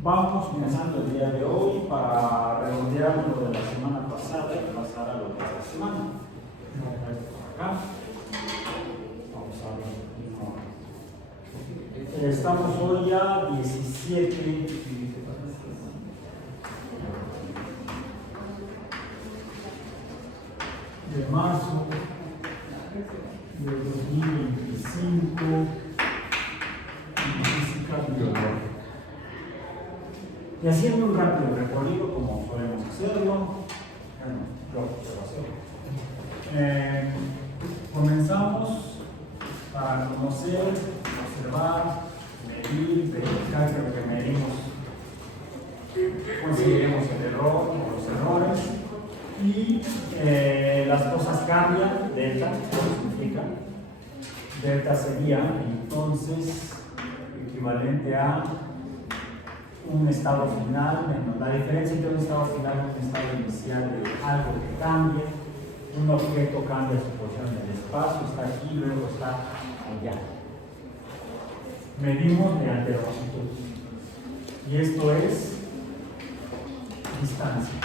Vamos comenzando el día de hoy para redondear lo de la semana pasada y pasar a lo de la semana. Acá. Vamos a ver. Estamos hoy ya 17 de marzo del 2025 en física biológica. Y haciendo un rápido recorrido, como solemos hacerlo, bueno, yo quiero hacerlo. Comenzamos para conocer, observar, medir, verificar que lo que medimos conseguiremos el error o los errores. Y las cosas cambian, delta, ¿qué significa? Delta sería entonces equivalente a un estado final, menos la diferencia entre un estado final y un estado inicial de algo que cambie. Un objeto cambia su posición en el espacio, está aquí, luego está allá. Medimos mediante longitud. Y esto es distancia.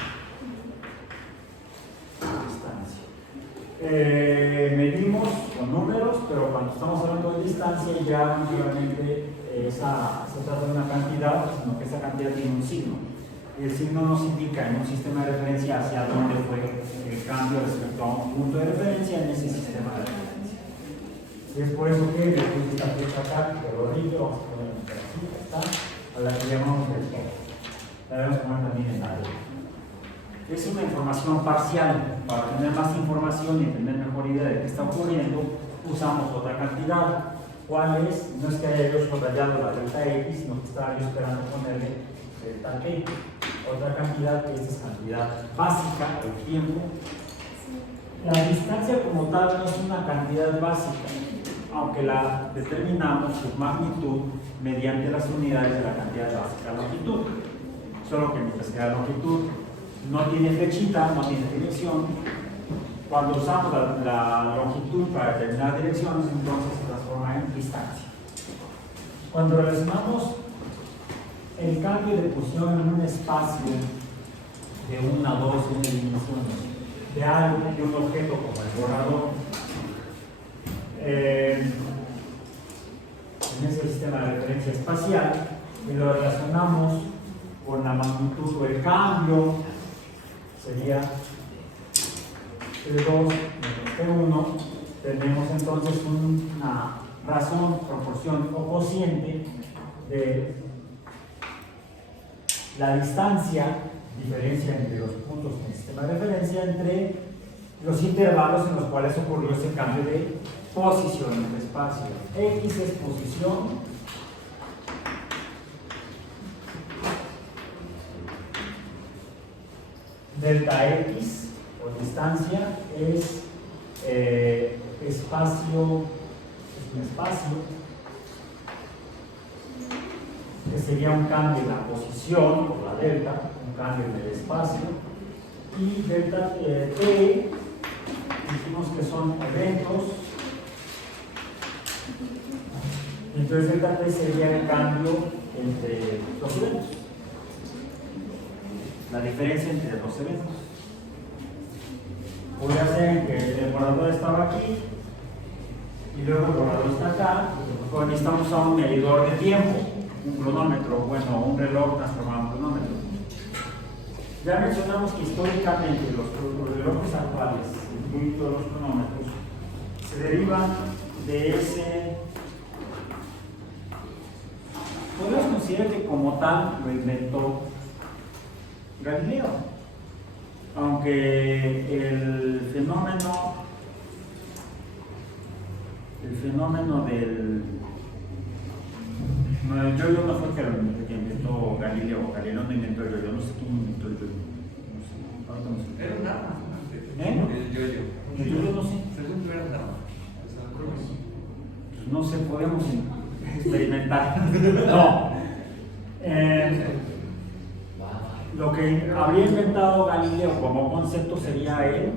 Medimos con números, pero cuando estamos hablando de distancia ya no solamente se trata de una cantidad, sino que esa cantidad tiene un signo. Y el signo nos indica en un sistema de referencia hacia dónde fue el cambio respecto a un punto de referencia en ese sistema de referencia. Y es por eso que después de esta flecha acá, que rodillo, vamos a poner un pedacito, está, a la que llamamos del todo. La debemos poner también en la derecha. Es una información parcial. Para tener más información y tener mejor idea de qué está ocurriendo, usamos otra cantidad. ¿Cuál es? No es que haya yo subrayado la delta X, sino que estaba yo esperando ponerle delta T. Otra cantidad que esta es cantidad básica, el tiempo. La distancia como tal no es una cantidad básica, aunque la determinamos su magnitud mediante las unidades de la cantidad básica de longitud. Solo que mientras que la longitud no tiene flechita, no tiene dirección, cuando usamos la longitud para determinar direcciones, entonces se transforma en distancia. Cuando relacionamos el cambio de posición en un espacio de 1 a 2 dimensiones de algo, de un objeto como el borrador, en ese sistema de referencia espacial, y lo relacionamos con la magnitud o el cambio, sería T2 menos T1, tenemos entonces una razón, proporción o cociente de la distancia, diferencia entre los puntos en el sistema de referencia, entre los intervalos en los cuales ocurrió ese cambio de posición en el espacio. X es posición, delta X o distancia es espacio, es un espacio que sería un cambio en la posición por la delta, un cambio en el espacio, y delta T dijimos que son eventos, entonces delta T sería el cambio entre los eventos, la diferencia entre los eventos. Podría ser que el borrador estaba aquí y luego el borrador está acá, pues necesitamos a un medidor de tiempo, un cronómetro, bueno, un reloj transformado en cronómetro. Ya mencionamos que históricamente los relojes actuales, incluidos los cronómetros, se derivan de ese. Podemos considerar que como tal lo inventó Galileo, aunque el fenómeno del yo-yo no fue que inventó Galileo. Galileo no inventó el yo-yo, no sé quién inventó el yo-yo, no sé, ahorita no sé. Era un arma, ¿Eh? El yo-yo. El yo-yo no sé. Según tú era un arma. No sé, podemos experimentar. No. Lo que habría inventado Galileo como concepto sería el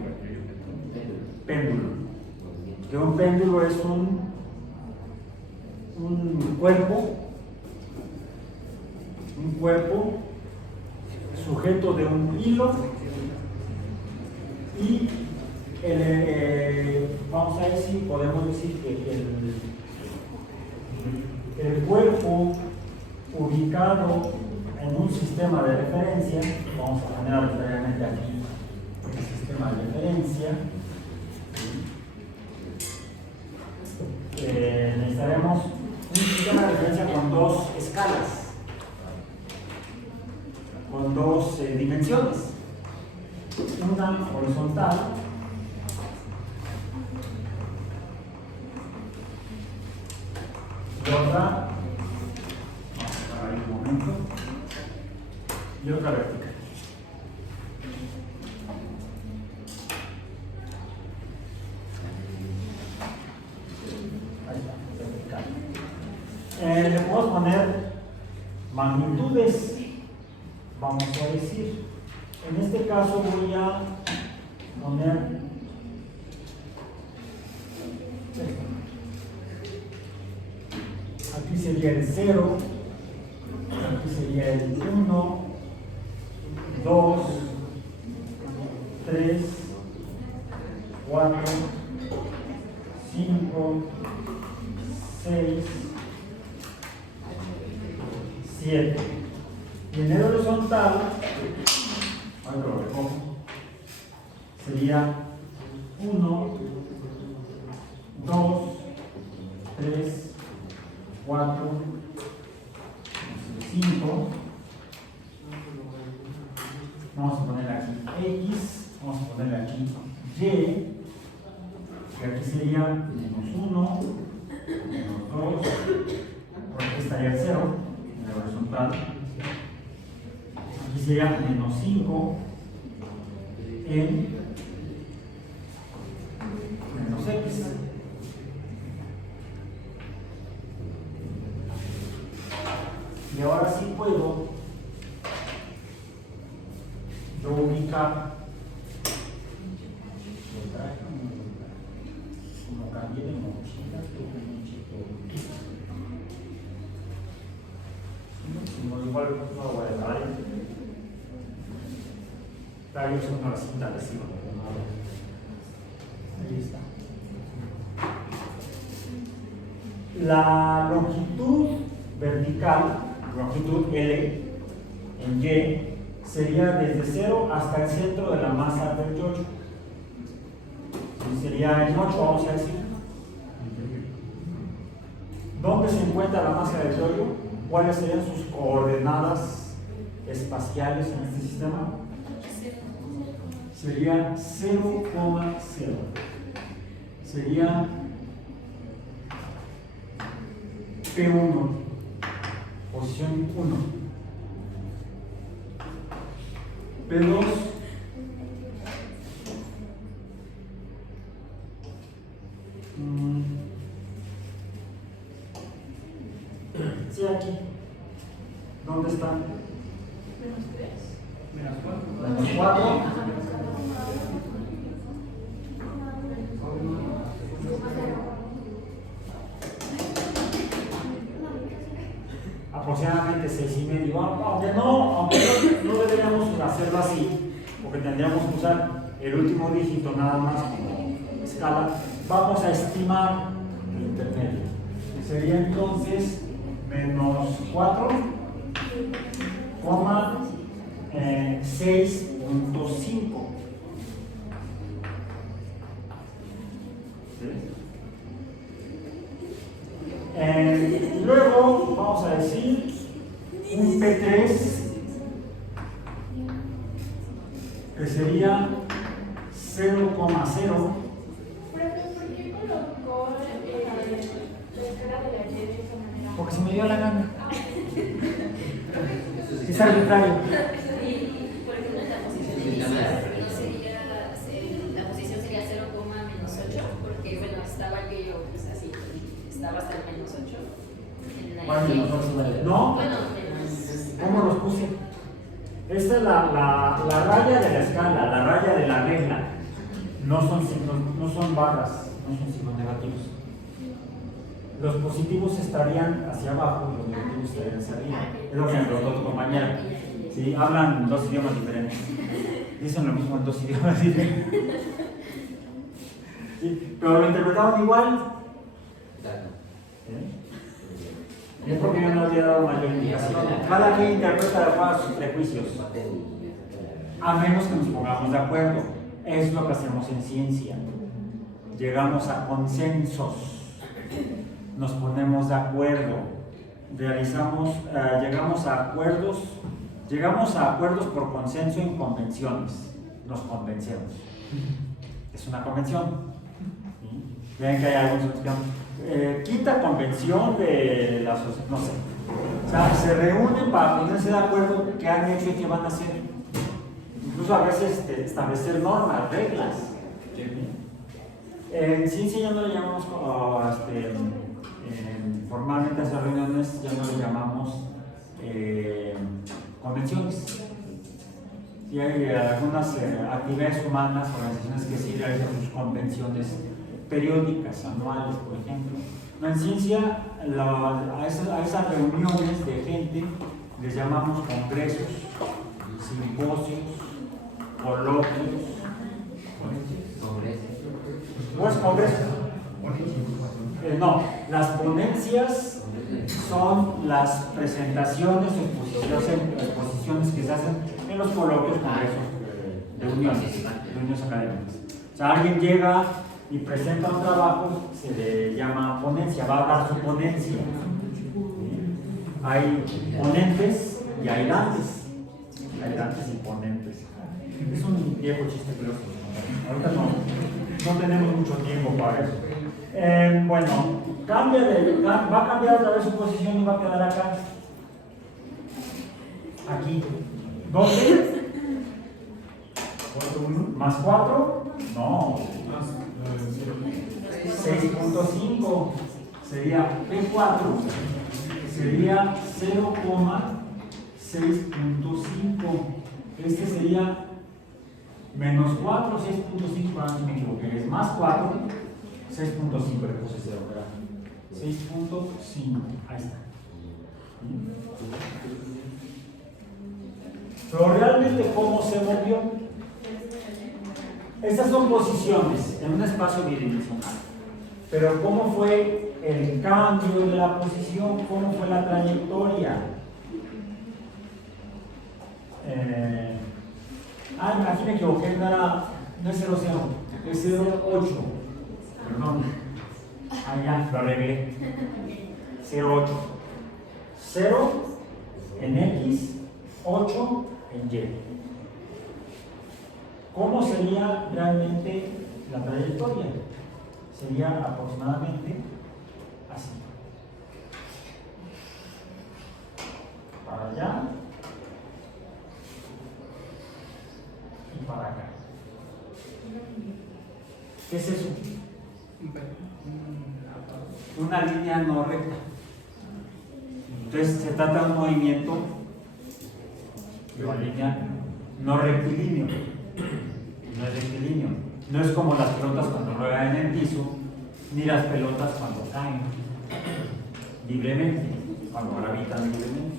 péndulo. Que un péndulo es un cuerpo un cuerpo sujeto de un hilo y vamos a ver si podemos decir que el cuerpo ubicado en un sistema de referencia, vamos a poner arbitrariamente aquí el sistema de referencia, necesitaremos un sistema de referencia con dos escalas, con dos dimensiones, una horizontal y otra, vamos a parar un momento, y otra vertical. Le podemos poner magnitudes, vamos a decir. En este caso voy a poner aquí sería el 0, aquí sería el 1, 2, 3, 4, 5, 6, 7. Y en el horizontal, ahí lo recojo, sería 1, 2, 3, 4, 5. Vamos a poner aquí X, vamos a ponerle aquí Y, que aquí sería -1, -2, porque aquí estaría el 0, en el horizontal. Aquí sería -5 en -x. Y ahora sí puedo yo ubicar, como cambié de mochila, igual no lo voy a dejar ahí. Yo uso una cinta adhesiva. Ahí está. La longitud vertical, longitud L en Y, sería desde 0 hasta el centro de la masa del yoyo. Sería en 8, vamos a decir. ¿Dónde se encuentra la masa del yoyo? ¿Cuáles serían sus coordenadas espaciales en este sistema? Sería 0,0. Sería P1, posición 1. P2, sí, aquí. ¿Dónde están? -3. -4. Aproximadamente 6,5. Aunque no deberíamos hacerlo así, porque tendríamos que usar el último dígito nada más como escala. Vamos a estimar el intermedio. Sería entonces -4,6.5. Luego vamos a decir un P3 que sería 0,0. ¿Por qué colocó la escala de la Y de esa manera? Porque se me dio la gana. Es arbitrario. Por ejemplo, la posición inicial no sería, la posición sería 0,-8, porque bueno, estaba aquello, pues así, estaba hasta el -8. ¿No? Bueno, ¿Cómo los puse? Esta es la raya de la escala, la raya de la regla. No son signos, no son barras, no son signos negativos. los positivos estarían hacia abajo y los negativos estarían hacia arriba. Es lo que me preguntó tu compañera. ¿Sí? Hablan dos idiomas diferentes. Dicen lo mismo en dos idiomas diferentes. ¿Sí? Pero lo interpretaban igual. ¿Eh? Es porque yo no había dado mayor indicación. Cada quien interpreta de acuerdo a sus prejuicios. A menos que nos pongamos de acuerdo. Es lo que hacemos en ciencia. Llegamos a consensos. Nos ponemos de acuerdo. Llegamos a acuerdos por consenso en convenciones. Nos convencemos. Es una convención. ¿Sí? Ven que hay algunos que quinta convención de la sociedad, no sé. O sea, se reúnen para ponerse de acuerdo qué han hecho y qué van a hacer. Incluso a veces establecer normas, reglas. En ciencia ya no le llamamos, formalmente a esas reuniones ya no le llamamos convenciones. Y hay algunas actividades humanas, organizaciones que sí realizan sus convenciones periódicas, anuales, por ejemplo. No, en ciencia, a esas reuniones de gente les llamamos congresos, simposios, coloquios. ¿No es congreso? No, las ponencias son las presentaciones o exposiciones que se hacen en los coloquios, congresos de uniones académicas. O sea, alguien llega y presenta un trabajo, se le llama ponencia, va a dar su ponencia. Hay ponentes y ayudantes. Ayudantes y ponentes. Es un viejo chiste que los ahorita no tenemos mucho tiempo para eso. Bueno, va a cambiar otra vez su posición y va a quedar acá. Aquí. ¿12? ¿Más 4? No. 6.5 sería P4, sería 0,6.5. Este sería menos 4, 6.5, no me equivoqué, es más 4, 6.5, le puse 0, ¿verdad? 6.5, ahí está. Pero realmente, ¿cómo se movió? Estas son posiciones en un espacio bidimensional. Pero ¿cómo fue el cambio de la posición? ¿Cómo fue la trayectoria? Aquí me equivoqué, no es 0,0, es 0,8. Perdón. Ya, lo arreglé. 0,8. 0 en X, 8 en Y. ¿Cómo sería realmente la trayectoria? Sería aproximadamente así. Para allá y para acá. ¿Qué es eso? Una línea no recta. Entonces se trata de un movimiento de una línea no rectilíneo. No es rectilíneo. No es como las pelotas cuando ruedan en el piso, ni las pelotas cuando caen libremente, cuando gravitan libremente.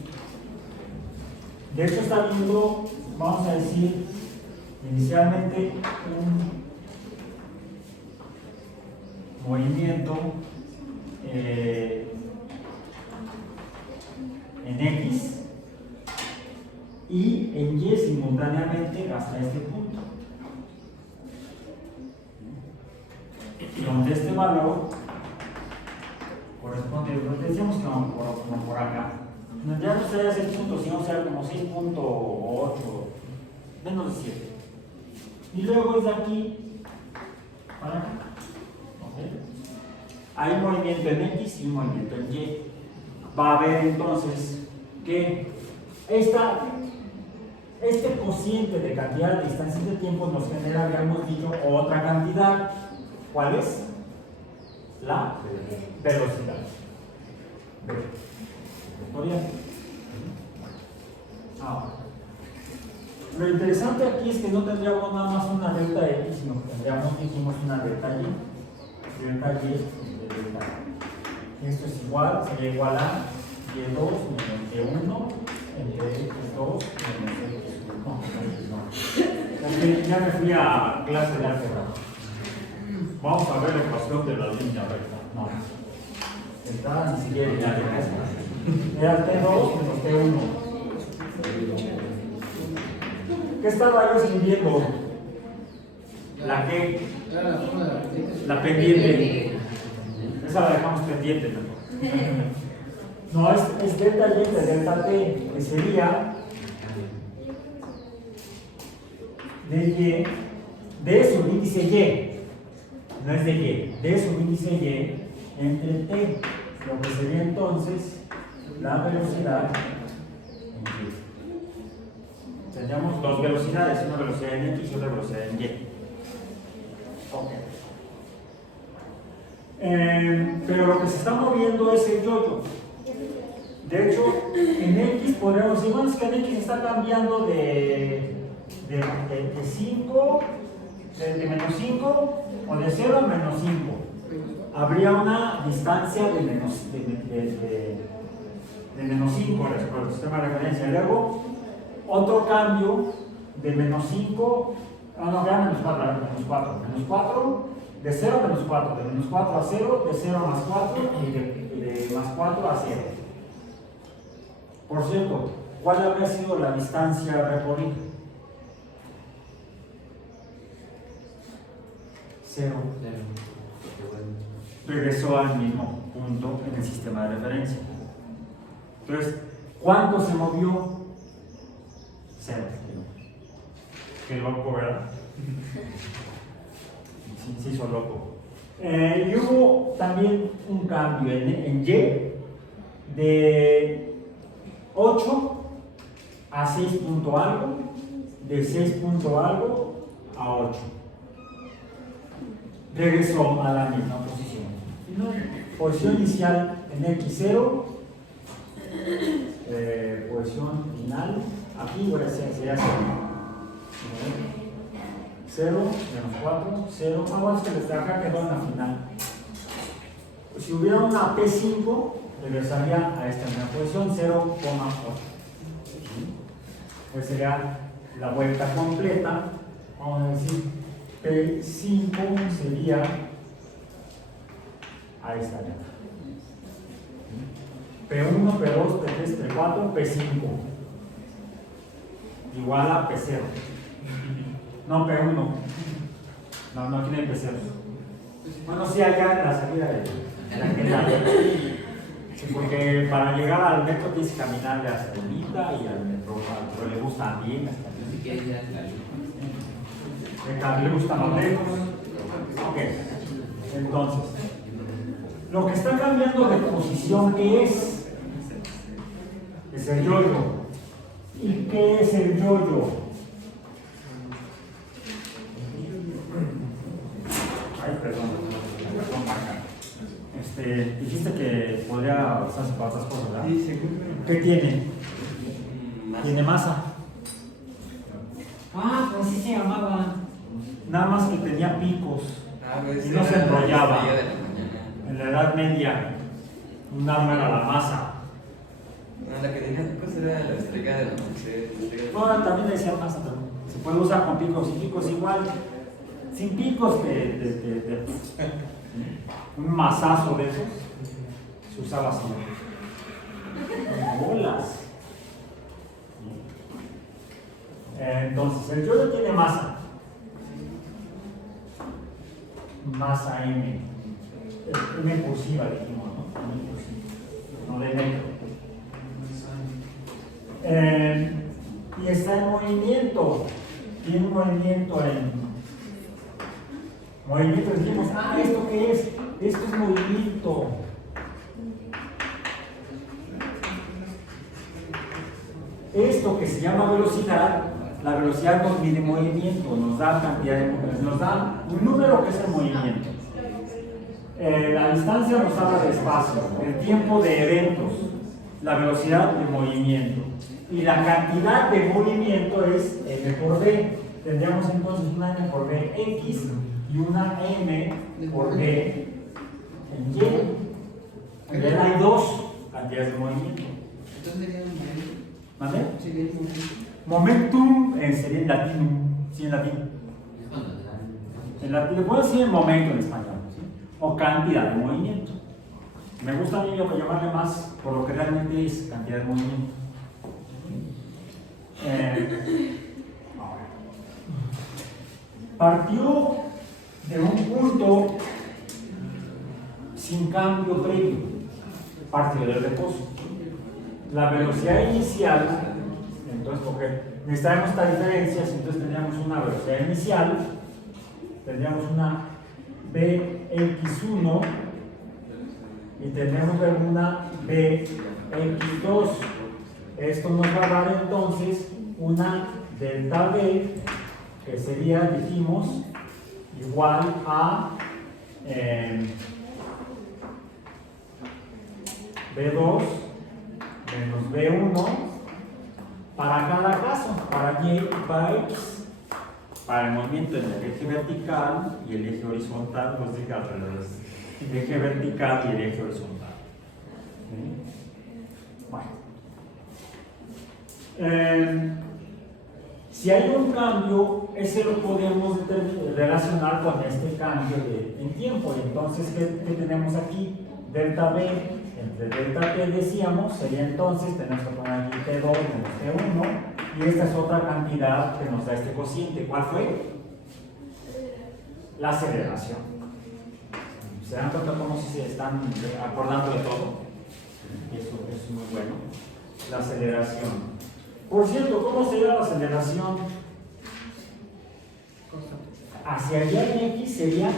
De hecho está viendo, vamos a decir, inicialmente un movimiento en X y en Y simultáneamente hasta este punto, donde este valor corresponde, decíamos que como por acá, ya no sería 6 puntos, sino sea como 6.8, menos de 7, y luego es de aquí para acá. ¿Okay? Hay un movimiento en X y un movimiento en Y. Va a haber entonces que este cociente de cantidad de distancias de tiempo nos genera, habíamos dicho, otra cantidad. ¿Cuál es? La velocidad. Ahora, lo interesante aquí es que no tendríamos nada más una delta X, sino que tendríamos, dijimos, una delta Y. Delta Y es delta Y. Esto es igual, sería igual a y2 menos y1 entre x2 menos x1. No. Ok, ya me fui a clase de álgebra. Vamos a ver la ecuación de la línea recta. No. Está ni siquiera lineal. Era T2 menos T1. ¿Qué estaba yo escribiendo? La que. La pendiente. Esa la dejamos pendiente mejor. No, es delta y de delta T, que sería de subíndice Y, no es de Y, de subíndice Y entre T, lo que sería entonces la velocidad en Y. Tendríamos dos velocidades, una velocidad en X y otra velocidad en Y. Ok. Pero lo que se está moviendo es el yo-yo. De hecho, en X podríamos decir, bueno, es que en X está cambiando de 5, de menos 5, o de 0 a menos 5. Habría una distancia de menos 5 por el sistema de referencia. Luego, otro cambio de menos 5, no, ya menos 4, de 0 a menos 4, de menos 4 a 0, de 0 a más 4 y de más 4 a 0. Por cierto, ¿cuál habría sido la distancia recorrida? 0. Regresó al mismo punto en el sistema de referencia. Entonces, ¿cuánto se movió? 0. Qué loco, ¿verdad? Se hizo loco. Y hubo también un cambio en Y de 8 a 6 punto algo, de 6 punto algo a 8. Regresó a la misma posición. Posición inicial en X0, posición final, aquí sería 0. 0, menos 4, 0. Ah, bueno, es que desde acá quedó en la final. Si hubiera una P5, regresaría a esta misma posición, 0,8. Pues sería la vuelta completa. Vamos a decir, P5 sería a esta vuelta. P1, P2, P3, P4, P5. Igual a P0. No, P1. No, aquí no hay P0. Bueno, sí, allá en la salida de la gente. Sí, porque para llegar al metro tienes que caminarle hasta el Mita y al metro le gusta también. Le gustan los lejos. Ok. Entonces, lo que está cambiando de posición, ¿qué es? Es el yo-yo. ¿Y qué es el yo-yo? Ay, perdón, dijiste que podría usarse para otras cosas, ¿verdad? ¿Qué tiene? Tiene masa. Ah, pues sí se llamaba. Nada más que tenía picos y no se enrollaba. En la Edad Media, un arma era la masa. La que tenía picos era la estrella de la noche. Bueno, también decía masa, pero se puede usar con picos y picos igual. Sin picos un mazazo de esos se usaba así. Bolas. Entonces, el yo-yo tiene masa. Masa M. M cursiva dijimos, ¿no? M cursiva. No de metro. Y está en movimiento. Tiene un movimiento movimiento, dijimos, ¿esto qué es? Esto es movimiento. Esto que se llama velocidad, la velocidad nos mide movimiento, nos da cantidad nos da un número que es el movimiento. La distancia nos habla de espacio, el tiempo de eventos, la velocidad de movimiento. Y la cantidad de movimiento es M por D. Tendríamos entonces una M por D X y una M por D en Y. También hay dos cantidades de movimiento. Entonces sería un momento. ¿Vale? Sería el momento. Momentum sería en latín. Sí, en latín. En latín, le puedo decir en momento en español, ¿sí? O cantidad de movimiento. Me gusta a mí llamarle más por lo que realmente es cantidad de movimiento. Ahora. Partió de un punto sin cambio previo, partió del reposo. La velocidad inicial, entonces, porque necesitamos estas diferencias, entonces teníamos una velocidad inicial, tendríamos una Bx1 y tenemos una Bx2. Esto nos va a dar entonces una delta B, que sería, dijimos, igual a B2 menos B1 para cada caso, para Y y para X, para el movimiento en el eje vertical y el eje horizontal, pues diga al revés, el eje vertical y el eje horizontal. Bueno. Si hay un cambio, ese lo podemos relacionar con este cambio en tiempo. Entonces, ¿qué tenemos aquí? Delta B entre delta T, decíamos, sería entonces, tenemos que poner aquí T2 menos T1, y esta es otra cantidad que nos da este cociente. ¿Cuál fue? La aceleración. ¿Se dan cuenta cómo se están acordando de todo? Eso es muy bueno. La aceleración. Por cierto, ¿cómo sería la aceleración? Hacia allá en X sería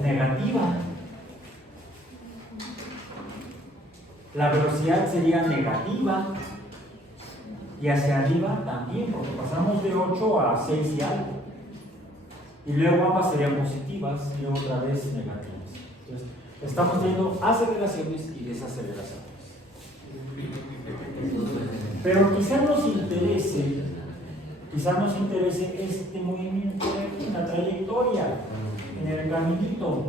negativa. La velocidad sería negativa. Y hacia arriba también, porque pasamos de 8 a 6 y algo. Y luego ambas serían positivas y luego otra vez negativas. Entonces, estamos teniendo aceleraciones y desaceleraciones. Pero quizá nos interese este movimiento de aquí, en la trayectoria, en el caminito.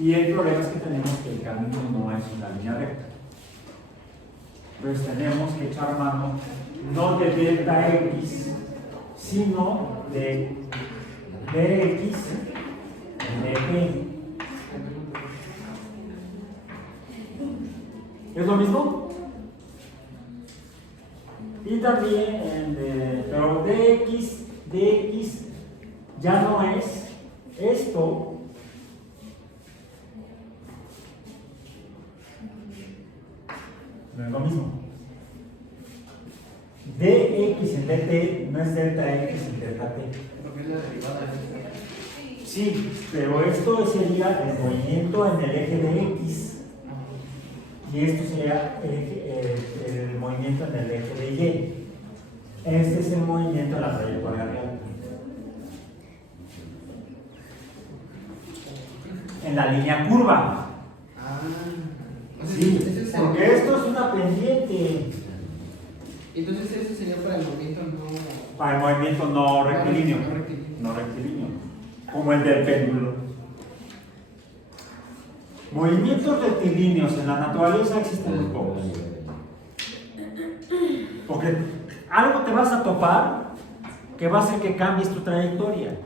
Y el problema es que tenemos que el camino no es una línea recta. Entonces tenemos que echar mano no de delta X, sino de dx dt. ¿Es lo mismo? Y también, pero dx ya no es esto, no es lo mismo. Dx en dt no es delta x en delta t. Porque es la derivada de esta. Sí, pero esto sería el movimiento en el eje de x. Y esto sería el movimiento en el eje de Y. Este es el movimiento en la trayectoria real. En la línea curva. O sea, Sí, ese es porque esto es una pendiente. Entonces eso sería para el movimiento no... Para el movimiento no rectilíneo. No rectilíneo. Como el del péndulo. Movimientos rectilíneos en la naturaleza existen muy pocos. Porque algo te vas a topar que va a hacer que cambies tu trayectoria.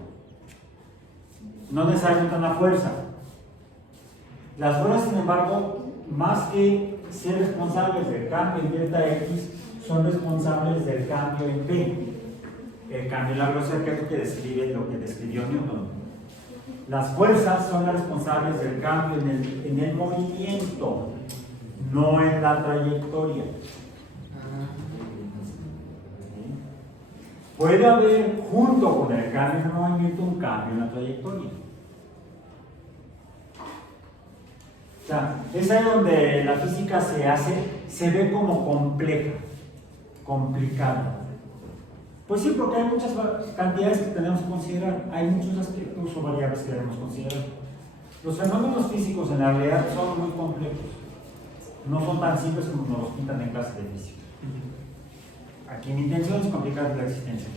No necesariamente una fuerza. Las fuerzas, sin embargo, más que ser responsables del cambio en delta X, son responsables del cambio en B. El cambio en la velocidad, que es lo que describió Newton. Las fuerzas son las responsables del cambio en el movimiento, no en la trayectoria. Puede haber, junto con el cambio en el movimiento, un cambio en la trayectoria. O sea, es ahí donde la física se ve como compleja, complicada. Pues sí, porque hay muchas cantidades que tenemos que considerar, hay muchos aspectos o variables que debemos considerar. Los fenómenos físicos en la realidad son muy complejos, no son tan simples como nos los pintan en clase de física. Aquí mi intención es complicar la existencia.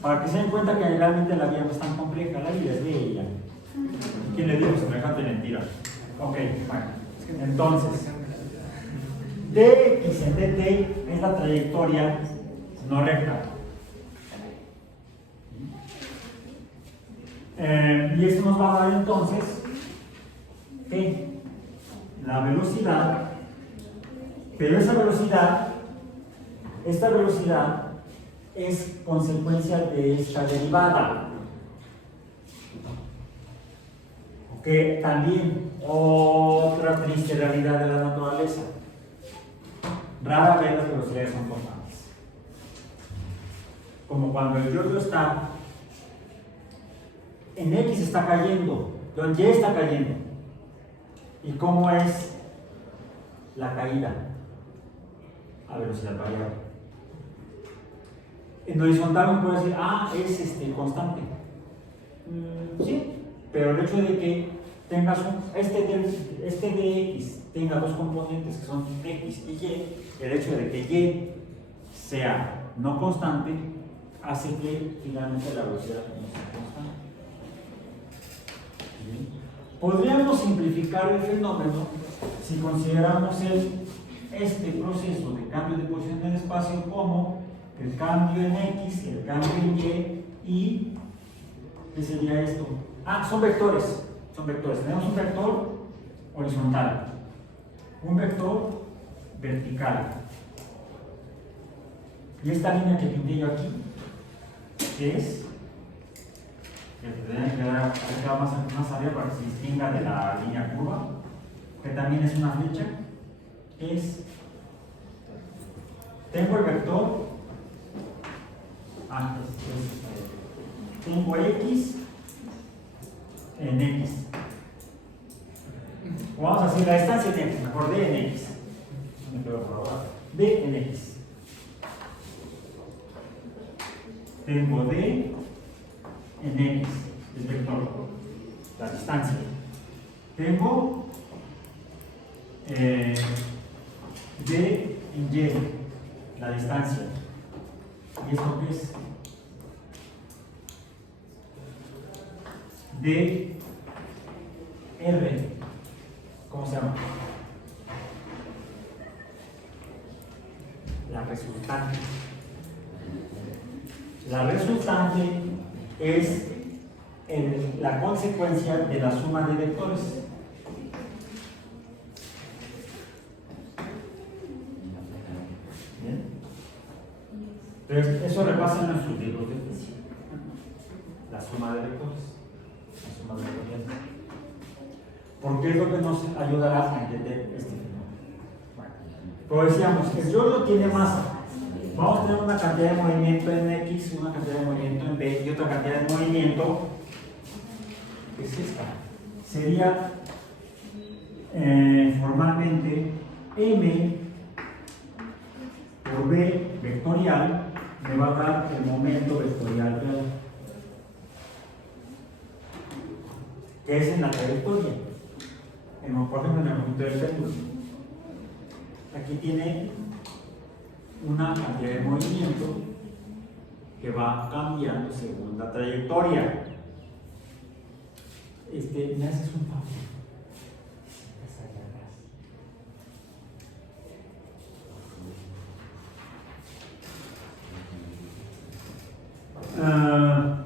Para que se den cuenta que realmente la vida no es tan compleja, la vida es bella. ¿Quién le dijo semejante mentira? Ok, bueno. Entonces, dx en dt es la trayectoria no recta. Y esto nos va a dar entonces que la velocidad, pero esta velocidad es consecuencia de esta derivada. Que también otra triste realidad de la naturaleza. Rara vez las velocidades son constantes. Como cuando el yo-yo está en X está cayendo, en Y está cayendo. ¿Y cómo es la caída? A velocidad variable. En horizontal uno puede decir, es constante. Sí, pero el hecho de que tengas este de X tenga dos componentes que son X y Y, el hecho de que Y sea no constante hace que finalmente la velocidad no sea constante. ¿Bien? Podríamos simplificar el fenómeno si consideramos este proceso de cambio de posición en el espacio como el cambio en X, el cambio en Y, ¿qué sería esto? Son vectores. Tenemos un vector horizontal, un vector vertical. Y esta línea que pinté yo aquí, que es, que tendría que quedar más arriba para que se distinga de la línea curva, que también es una flecha, tengo el vector, tengo X en X. Vamos a decir la distancia en X, mejor D en X. D en X. Tengo D en X, es vector, la distancia. Tengo D en Y, la distancia. ¿Y esto qué es? D R, ¿cómo se llama? La resultante. La resultante es la consecuencia de la suma de vectores. ¿Bien? Entonces, eso repasa en nuestros libros de física. La suma de vectores. Porque es lo que nos ayudará a entender este fenómeno. Bueno, como decíamos, el yo-yo tiene masa. Vamos a tener una cantidad de movimiento en X, una cantidad de movimiento en B y otra cantidad de movimiento, que es esta. Sería formalmente M por B vectorial me va a dar el momento vectorial real, que es en la trayectoria, por ejemplo en el momento del péndulo. Aquí tiene una cantidad de movimiento que va cambiando según la trayectoria. Me haces un favor.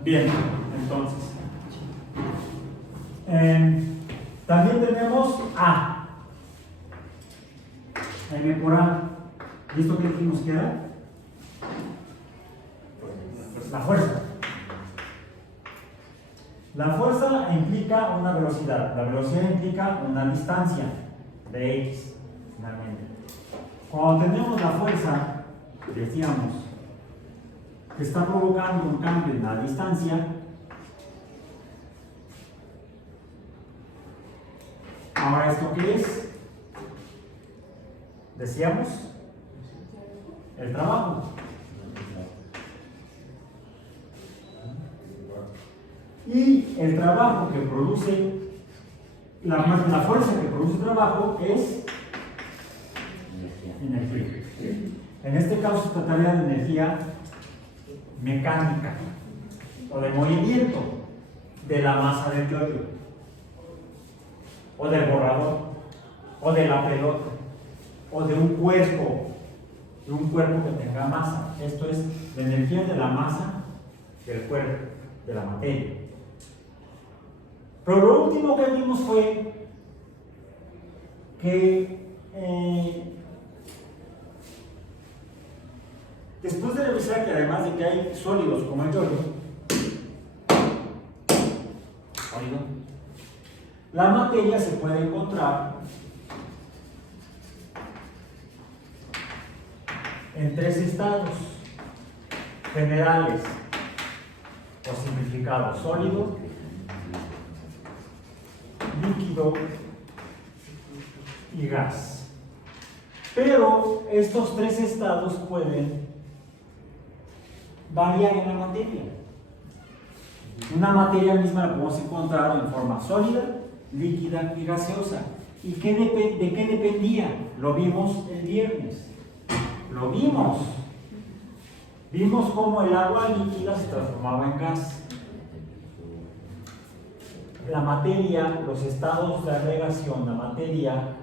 Bien, entonces. También tenemos A. M por A. ¿Y esto qué dijimos que era? Pues la fuerza. La fuerza implica una velocidad. La velocidad implica una distancia de X, finalmente. Cuando tenemos la fuerza, decíamos que está provocando un cambio en la distancia, ahora, ¿esto qué es? Decíamos, el trabajo. Y el trabajo que produce, la fuerza que produce trabajo es energía. En este caso se trataría de energía mecánica o de movimiento de la masa del yo-yo. o del borrador, o de la pelota, o de un cuerpo que tenga masa. Esto es la energía de la masa del cuerpo, de la materia. Pero lo último que vimos fue que después de revisar que además de que hay sólidos como el yodo, la materia se puede encontrar en tres estados generales o simplificados: sólido, líquido y gas. Pero estos tres estados pueden variar en la materia. Una materia misma la podemos encontrar en forma sólida, líquida y gaseosa. ¿Y de qué dependía? Lo vimos el viernes. Lo vimos. Vimos cómo el agua líquida se transformaba en gas. La materia, los estados de agregación, la materia,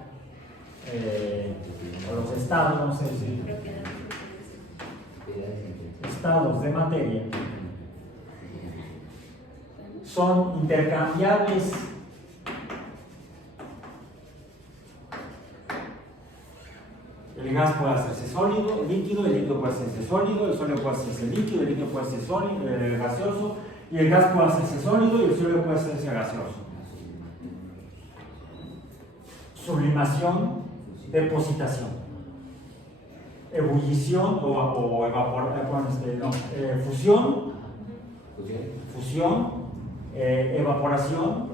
o los estados, no sé si estados de materia, son intercambiables. El gas puede hacerse sólido, líquido, el líquido puede hacerse sólido, el sólido puede hacerse líquido, el líquido puede hacerse sólido, gaseoso, y el gas puede hacerse sólido y el sólido puede hacerse gaseoso. Sublimación, depositación, ebullición o fusión, evaporación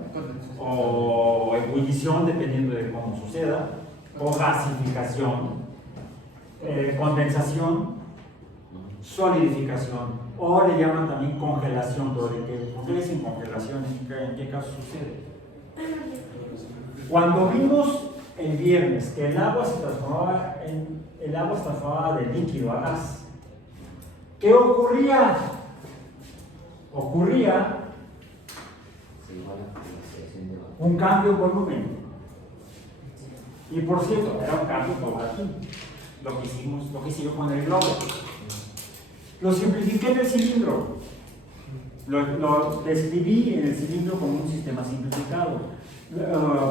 o ebullición, dependiendo de cómo suceda, o gasificación, condensación, solidificación, o le llaman también congelación. ¿Por qué dicen congelación? ¿En qué caso sucede? Cuando vimos el viernes que el agua se transformaba de líquido a gas, ¿qué ocurría? Ocurría un cambio en volumen. Y por cierto, era un cambio paulatino, lo que hicimos con el globo. Lo simplifiqué en el cilindro. Lo describí en el cilindro como un sistema simplificado.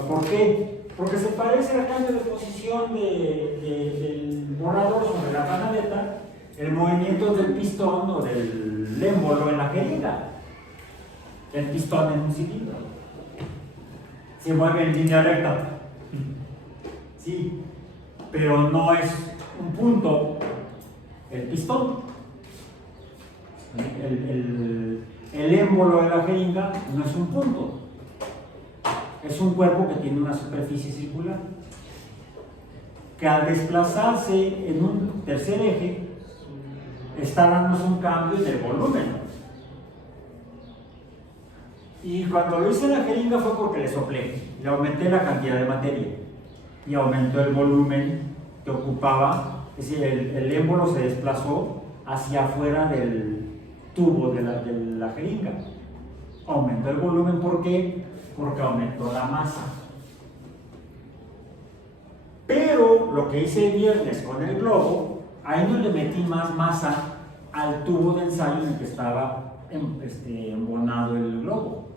¿Por qué? Porque se parece al cambio de posición del borrador sobre la panadeta, el movimiento del pistón o del émbolo en la jeringa. El pistón en un cilindro se mueve en línea recta. Sí, pero no es un punto el pistón. El émbolo de la jeringa no es un punto, es un cuerpo que tiene una superficie circular, que al desplazarse en un tercer eje está dándose un cambio en el volumen. Y cuando lo hice en la jeringa fue porque le soplé, le aumenté la cantidad de materia y aumentó el volumen que ocupaba, es decir, el émbolo se desplazó hacia afuera del tubo de la jeringa. Aumentó el volumen, ¿por qué? Porque aumentó la masa. Pero lo que hice el viernes con el globo, ahí no le metí más masa al tubo de ensayo en el que estaba embonado el globo.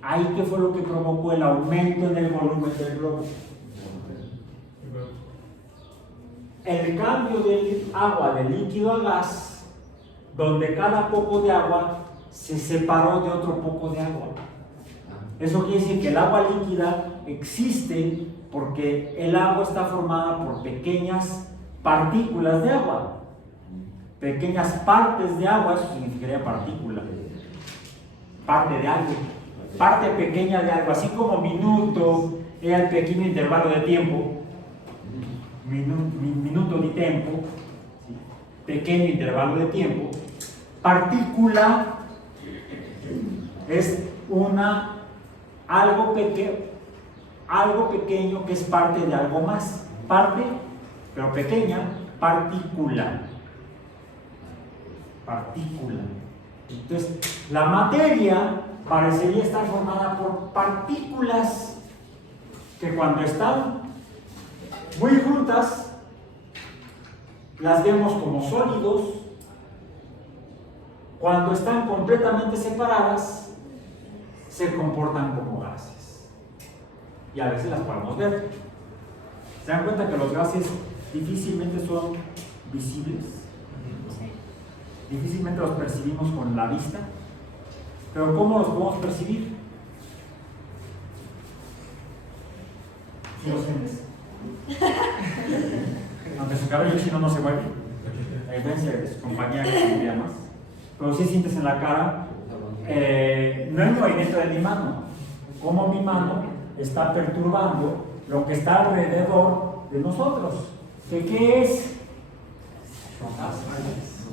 Ahí, ¿qué fue lo que provocó el aumento en el volumen del globo? El cambio del agua de líquido a gas, donde cada poco de agua se separó de otro poco de agua. Eso quiere decir que el agua líquida existe porque el agua está formada por pequeñas partículas de agua, pequeñas partes de agua. Eso significaría partícula, parte de algo, parte pequeña de algo, así como minuto era el pequeño intervalo de tiempo, minuto de tiempo, ¿sí? Pequeño intervalo de tiempo. Partícula es algo pequeño que es parte de algo más. Parte, pero pequeña, partícula. Entonces, la materia parecería estar formada por partículas que cuando están muy juntas, las vemos como sólidos. Cuando están completamente separadas, se comportan como gases. Y a veces las podemos ver. ¿Se dan cuenta que los gases difícilmente son visibles? Difícilmente los percibimos con la vista. Pero ¿cómo los podemos percibir? ¿Sí lo sientes? Aunque su cabello chino no se mueve, a diferencia de su compañera que se movía más. Pero sí sientes en la cara, no el movimiento de mi mano, como mi mano está perturbando lo que está alrededor de nosotros. ¿Qué es? Son gases.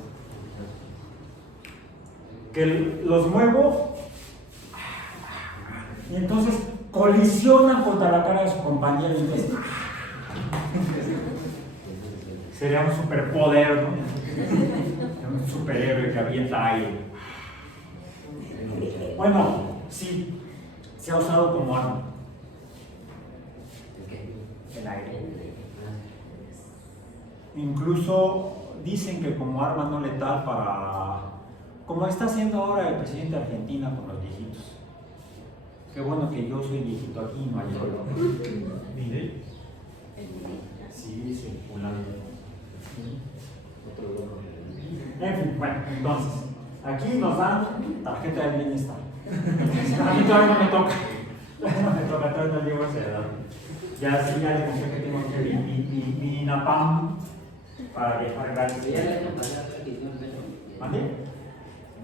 Que los muevo y entonces colisionan contra la cara de su compañero. Entonces, sería un superpoder, ¿no? Un superhéroe que avienta aire. Bueno, sí, se ha usado como arma. El aire. Incluso dicen que como arma no letal para, como está haciendo ahora el presidente de Argentina con los viejitos. Qué bueno que yo soy viejito aquí y no hay dolor. ¿Mire? Sí, sí, fulano. En fin, bueno, entonces, aquí nos dan tarjeta del bienestar. A mí todavía no me toca. No me toca, todavía no llego a esa edad. Ya sí, ya le conté que tengo que mi INAPAM para viajar gratis. Ya el año pasado que hicimos eso. ¿Mande?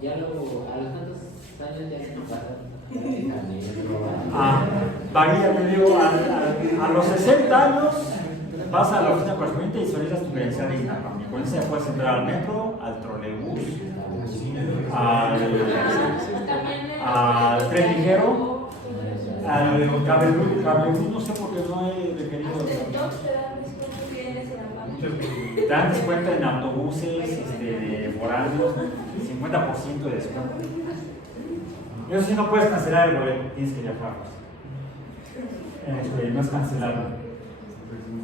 Ya luego, a los tantos años ya el año pasado. Varía, te digo, a los 60 años vas a la oficina correspondiente y solicitas tu credencial de INAPAM. Y con esa puedes entrar al metro, al trolebús, al tren ligero, al cabelú, no sé por qué no he requerido. Te dan descuento en autobuses, foráneos, 50% de descuento. Eso sí, no puedes cancelar el boleto, tienes que viajar. No es cancelable.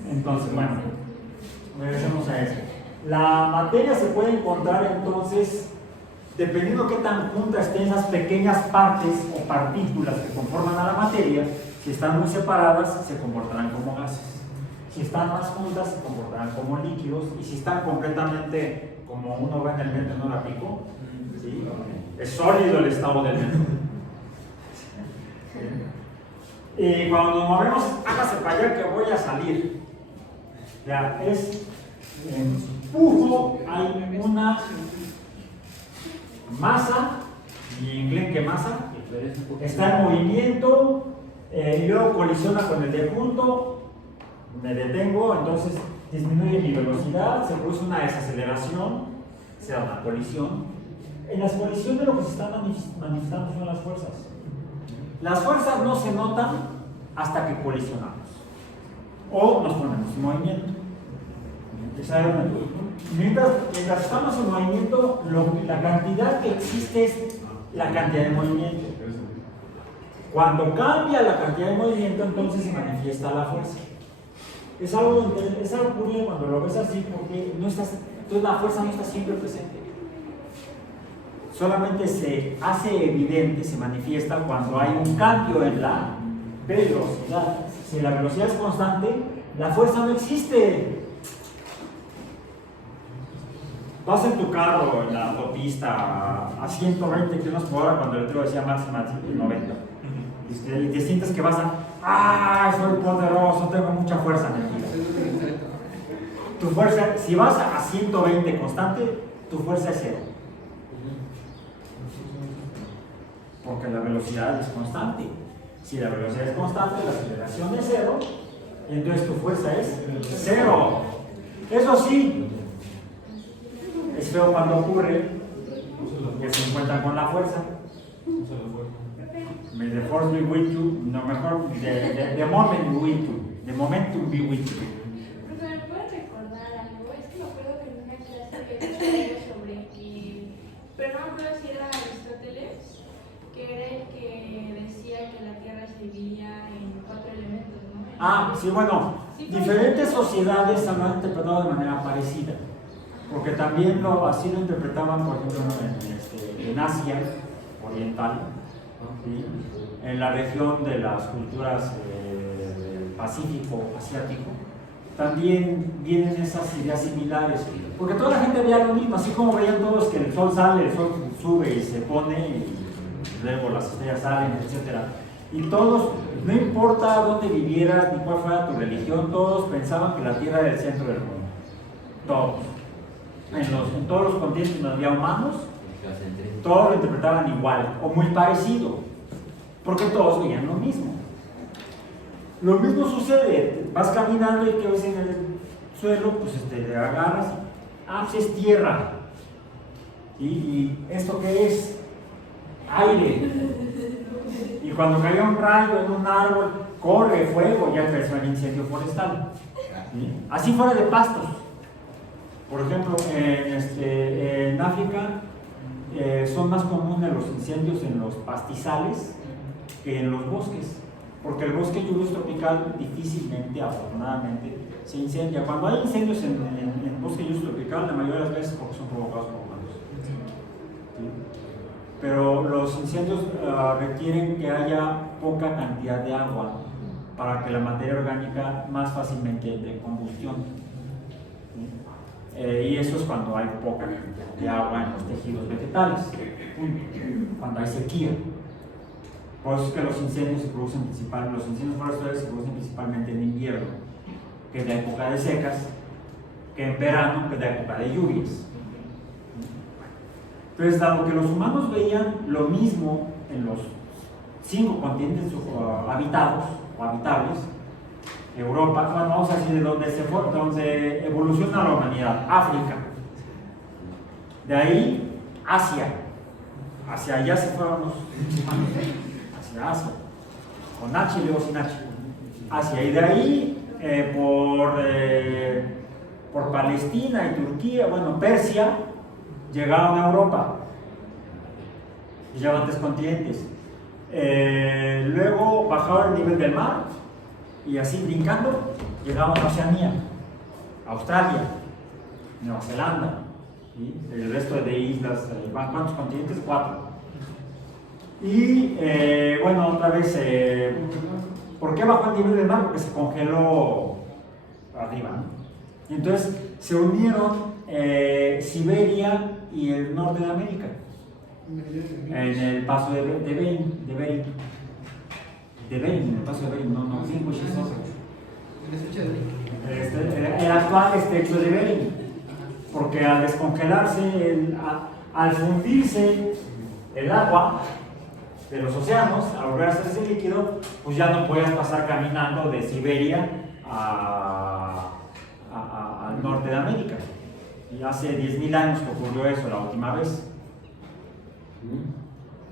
Entonces, bueno, regresemos a eso. La materia se puede encontrar entonces, dependiendo qué tan juntas estén esas pequeñas partes o partículas que conforman a la materia. Si están muy separadas, se comportarán como gases. Si están más juntas, se comportarán como líquidos. Y si están completamente, como uno ve en el metro, ¿no la pico? ¿Sí? Es sólido el estado del metro. Y cuando nos movemos, hágase para allá que voy a salir. Ya, es empujo, hay una masa, y en inglés, ¿qué masa? Está en movimiento, y luego colisiona con el de junto, me detengo, entonces disminuye mi velocidad, se produce una desaceleración, se da una colisión. En las colisiones lo que se está manifestando son las fuerzas. Las fuerzas no se notan hasta que colisionamos o nos ponemos en movimiento. Mientras estamos en movimiento, la cantidad que existe es la cantidad de movimiento. Cuando cambia la cantidad de movimiento, entonces se manifiesta la fuerza. Es algo curioso cuando lo ves así, porque entonces la fuerza no está siempre presente. Solamente se hace evidente, se manifiesta cuando hay un cambio en la velocidad. Si la velocidad es constante, la fuerza no existe. Vas en tu carro en la autopista a 120 km por hora cuando el letrero decía máxima 90. Y te sientes que vas a ¡ah! Soy poderoso, tengo mucha fuerza. Mentira. Tu fuerza, si vas a 120 constante, tu fuerza es cero. Porque la velocidad es constante. Si la velocidad es constante, la aceleración es cero, entonces tu fuerza es cero. Eso sí, es feo cuando ocurre que se encuentran con la fuerza. May the force be with you, no mejor, the moment be with you, the momentum be with you. Pero ¿me puedes recordar algo? Es que me acuerdo que en una clase que sobre que, pero no me acuerdo si era Aristóteles, que era el que decía que la Tierra se dividía en 4 elementos, ¿no? Ah, sí, bueno, diferentes sociedades lo han interpretado de manera parecida, porque también así lo interpretaban, por ejemplo, en Asia Oriental, ¿sí? En la región de las culturas del Pacífico Asiático, también vienen esas ideas similares, porque toda la gente veía lo mismo, así como veían todos que el sol sale, el sol sube y se pone, y luego las estrellas salen, etc. Y todos, no importa dónde vivieras ni cuál fuera tu religión, todos pensaban que la Tierra era el centro del mundo. Todos. En todos los continentes donde había humanos, todos lo interpretaban igual o muy parecido, porque todos veían lo mismo. Lo mismo sucede, vas caminando y que ves en el suelo, pues te agarras, pues es tierra. ¿Y esto qué es? Aire. Y cuando cae un rayo en un árbol, corre fuego, ya empezó el incendio forestal. ¿Sí? Así fuera de pastos. Por ejemplo, en África son más comunes los incendios en los pastizales que en los bosques, porque el bosque lluvioso tropical difícilmente, afortunadamente, se incendia. Cuando hay incendios en bosque lluvioso tropical, la mayoría de las veces porque son provocados por humanos. ¿Sí? Pero los incendios requieren que haya poca cantidad de agua para que la materia orgánica más fácilmente entre en combustión. ¿Sí? Y eso es cuando hay poca cantidad de agua en los tejidos vegetales, cuando hay sequía. Por eso es que los incendios los incendios forestales se producen principalmente en invierno, que es la época de secas, que en verano, que es la época de lluvias. Entonces, dado que los humanos veían lo mismo en los 5 continentes habitados o habitables, Europa, bueno, vamos a decir de donde evoluciona la humanidad, África, de ahí Asia, hacia allá se fueron los humanos, hacia Asia, con H y luego sin H, Asia, y de ahí por Palestina y Turquía, bueno, Persia, llegaron a Europa y llevan 3 continentes. Luego bajaron el nivel del mar y así brincando llegamos a Oceanía, Australia, Nueva Zelanda, ¿sí? El resto de islas. ¿Cuántos continentes? 4. Y bueno, otra vez, ¿por qué bajó el nivel del mar? Porque se congeló arriba, ¿no? Entonces se unieron Siberia y el norte de América en el paso de Bering, en el paso de Bering, no, el actual estrecho de Bering, porque al descongelarse, al fundirse el agua de los océanos, al volver a hacerse líquido, pues ya no podías pasar caminando de Siberia al norte de América. Y hace 10.000 años que ocurrió eso la última vez.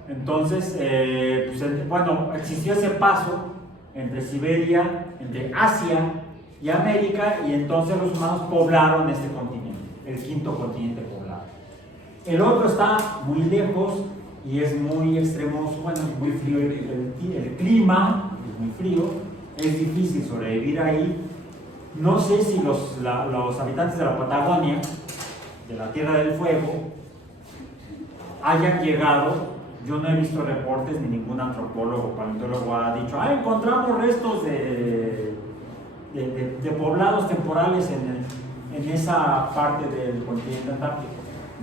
Entonces, pues, bueno, existió ese paso entre Siberia, entre Asia y América, y entonces los humanos poblaron este continente, el 5.º continente poblado. El otro está muy lejos y es muy extremoso, bueno, es muy frío, el clima es muy frío, es difícil sobrevivir ahí. No sé si los habitantes de la Patagonia, de la Tierra del Fuego, hayan llegado. Yo no he visto reportes, ni ningún antropólogo o paleontólogo ha dicho, encontramos restos de poblados temporales en esa parte del continente antártico.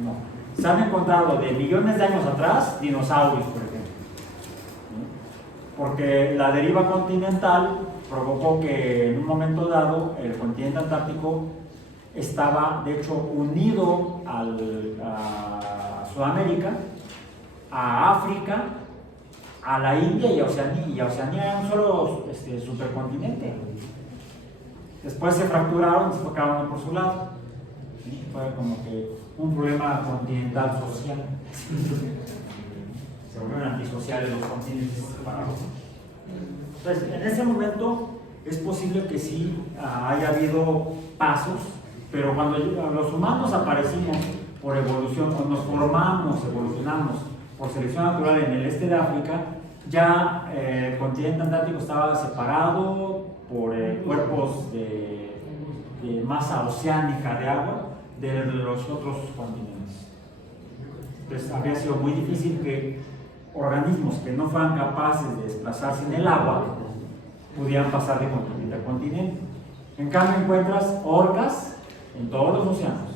No. Se han encontrado de millones de años atrás dinosaurios, por ejemplo. Porque la deriva continental provocó que en un momento dado el continente antártico estaba, de hecho, unido a Sudamérica, a África, a la India y a Oceanía. Y Oceanía era un solo supercontinente. Después se fracturaron y se fue cada uno por su lado. ¿Sí? Fue como que un problema continental social. Se volvieron antisociales los continentes separados. Entonces, en ese momento es posible que sí haya habido pasos, pero cuando los humanos aparecimos por evolución, o nos evolucionamos por selección natural en el este de África, ya el continente antártico estaba separado por cuerpos de masa oceánica de agua de los otros continentes. Entonces habría sido muy difícil que organismos que no fueran capaces de desplazarse en el agua pudieran pasar de continente a continente. En cambio encuentras orcas en todos los océanos.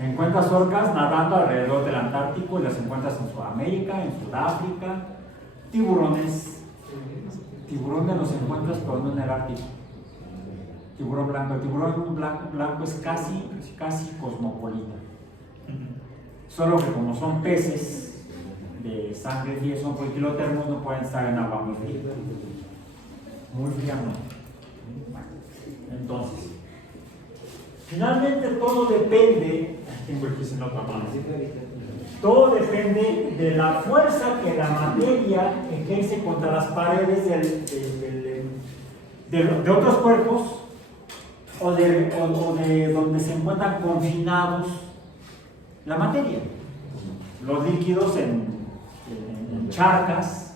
Encuentras orcas nadando alrededor del Antártico y las encuentras en Sudamérica, en Sudáfrica. Tiburones los encuentras pero no en el Ártico. Tiburón blanco. El tiburón blanco es casi cosmopolita. Solo que como son peces de sangre fría, son poiquilotermos, no pueden estar en agua muy fría. Muy fría no. Entonces, finalmente todo depende, tengo aquí en la otra mano, todo depende de la fuerza que la materia ejerce contra las paredes de otros cuerpos o de donde se encuentran confinados la materia. Los líquidos en charcas,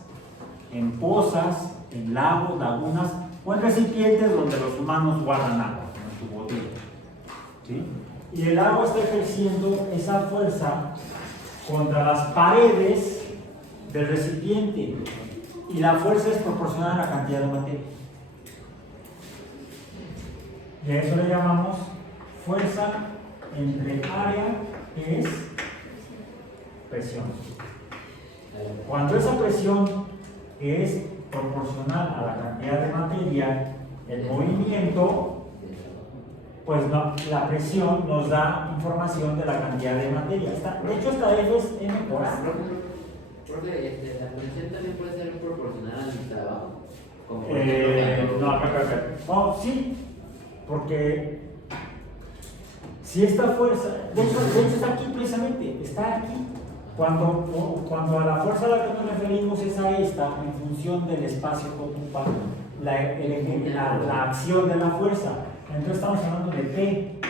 en pozas, en lagos, lagunas o en recipientes donde los humanos guardan agua, en su botella. ¿Sí? Y el agua está ejerciendo esa fuerza contra las paredes del recipiente y la fuerza es proporcional a la cantidad de materia. Y a eso le llamamos fuerza entre área, que es presión. Cuando esa presión es proporcional a la cantidad de materia, el movimiento, pues no, la presión nos da información de la cantidad de materia. De hecho, esta F es M por A. Profe, la presión también puede ser proporcional al trabajo. Como No, sí, porque si esta fuerza, de hecho está aquí precisamente, está aquí. Cuando a la fuerza a la que nos referimos es a esta, en función del espacio que ocupa la acción de la fuerza. Entonces estamos hablando de P,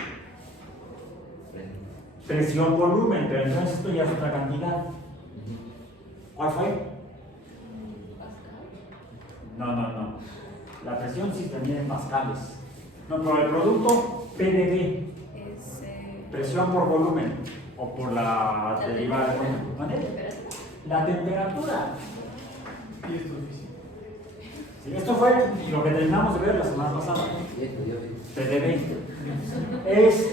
presión volumen, pero entonces esto ya es otra cantidad. ¿Cuál fue? No. La presión sí termina en pascales. No, pero el producto PdV, presión por volumen o por la derivada de la temperatura. Sí, esto fue lo que terminamos de ver la semana pasada. PdV es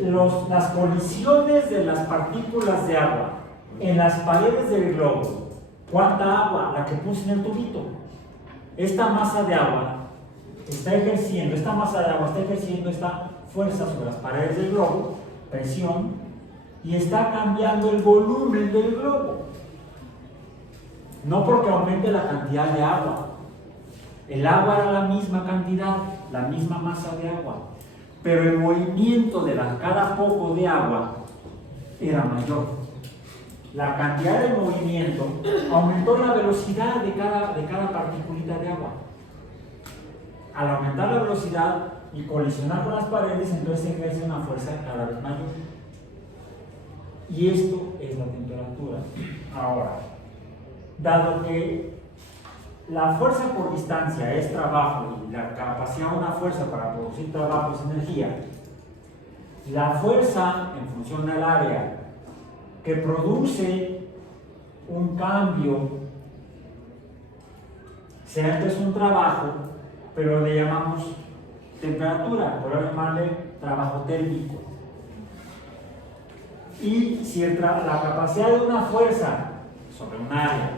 las colisiones de las partículas de agua en las paredes del globo. ¿Cuánta agua? La que puse en el tubito. Esta masa de agua está ejerciendo esta fuerza sobre las paredes del globo, presión, y está cambiando el volumen del globo. No porque aumente la cantidad de agua. El agua era la misma cantidad, la misma masa de agua, pero el movimiento de cada poco de agua era mayor. La cantidad de movimiento aumentó la velocidad de cada particulita de agua. Al aumentar la velocidad y colisionar con las paredes, entonces se ejerce una fuerza cada vez mayor. Y esto es la temperatura. Ahora, dado que la fuerza por distancia es trabajo y la capacidad de una fuerza para producir trabajo es energía, la fuerza en función del área que produce un cambio será entonces un trabajo, pero le llamamos temperatura, podemos llamarle trabajo térmico. Y si la capacidad de una fuerza sobre un área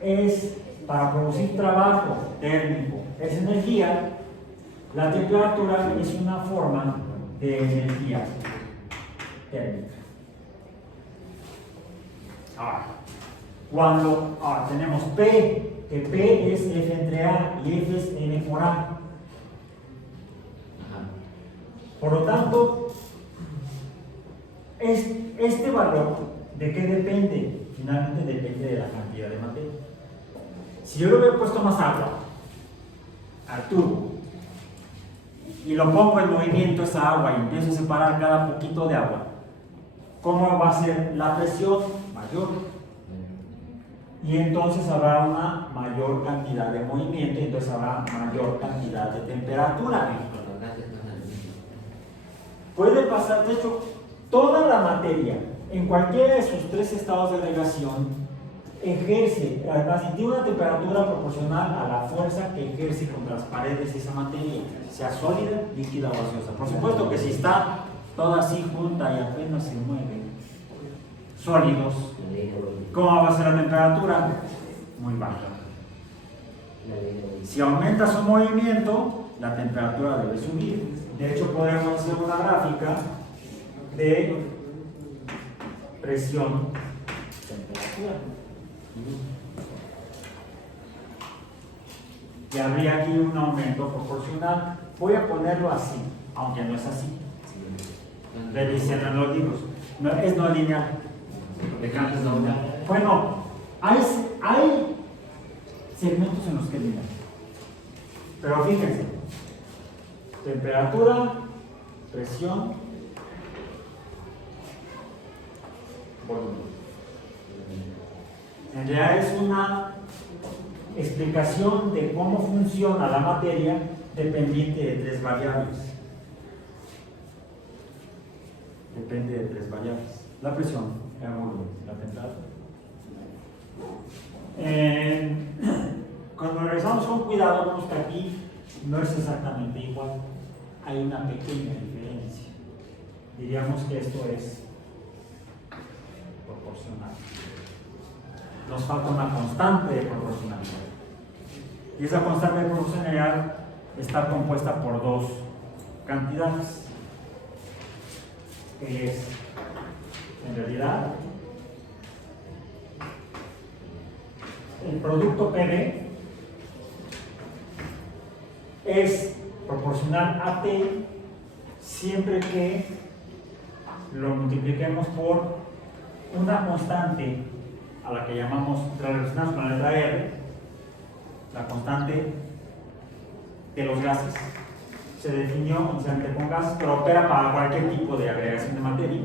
es para producir trabajo térmico, es energía, la temperatura es una forma de energía térmica. Ahora, tenemos P, que P es F entre A y F es N por A. Por lo tanto, este valor, ¿de qué depende? Finalmente depende de la cantidad de materia. Si yo le hubiera puesto más agua al tubo y lo pongo en movimiento esa agua y empiezo a separar cada poquito de agua, ¿cómo va a ser la presión? Mayor. y entonces habrá una mayor cantidad de movimiento y entonces habrá mayor cantidad de temperatura. Con los gases no es lo mismo. Puede pasar, de hecho, toda la materia, en cualquiera de sus tres estados de agregación, ejerce, además, tiene una temperatura proporcional a la fuerza que ejerce contra las paredes de esa materia, sea sólida, líquida o gaseosa. Por supuesto que si está toda así junta y apenas se mueve, sólidos, La ley de Broglie. ¿cómo va a ser la temperatura? Muy baja. La ley de Broglie. Si aumenta su movimiento, la temperatura debe subir. De hecho, podemos hacer una gráfica de presión, temperatura. Y habría aquí un aumento proporcional. Voy a ponerlo así, aunque no es así. Revisen en los libros. No, es no lineal. De Kant es no lineal. Bueno, hay segmentos en los que es lineal. Pero fíjense. Temperatura, presión, volumen. En realidad es una explicación de cómo funciona la materia dependiente de tres variables. Depende de tres variables. La presión, el volumen, la temperatura. Cuando revisamos con cuidado, vemos que aquí no es exactamente igual. Hay una pequeña diferencia. Diríamos que esto es proporcional. Nos falta una constante de proporcionalidad. Y esa constante de proporcionalidad está compuesta por dos cantidades. Que es, en realidad, el producto PV es proporcional a T siempre que lo multipliquemos por una constante a la que llamamos, relacionados con la letra R, la constante de los gases. Se definió inicialmente con gases, pero opera para cualquier tipo de agregación de materia.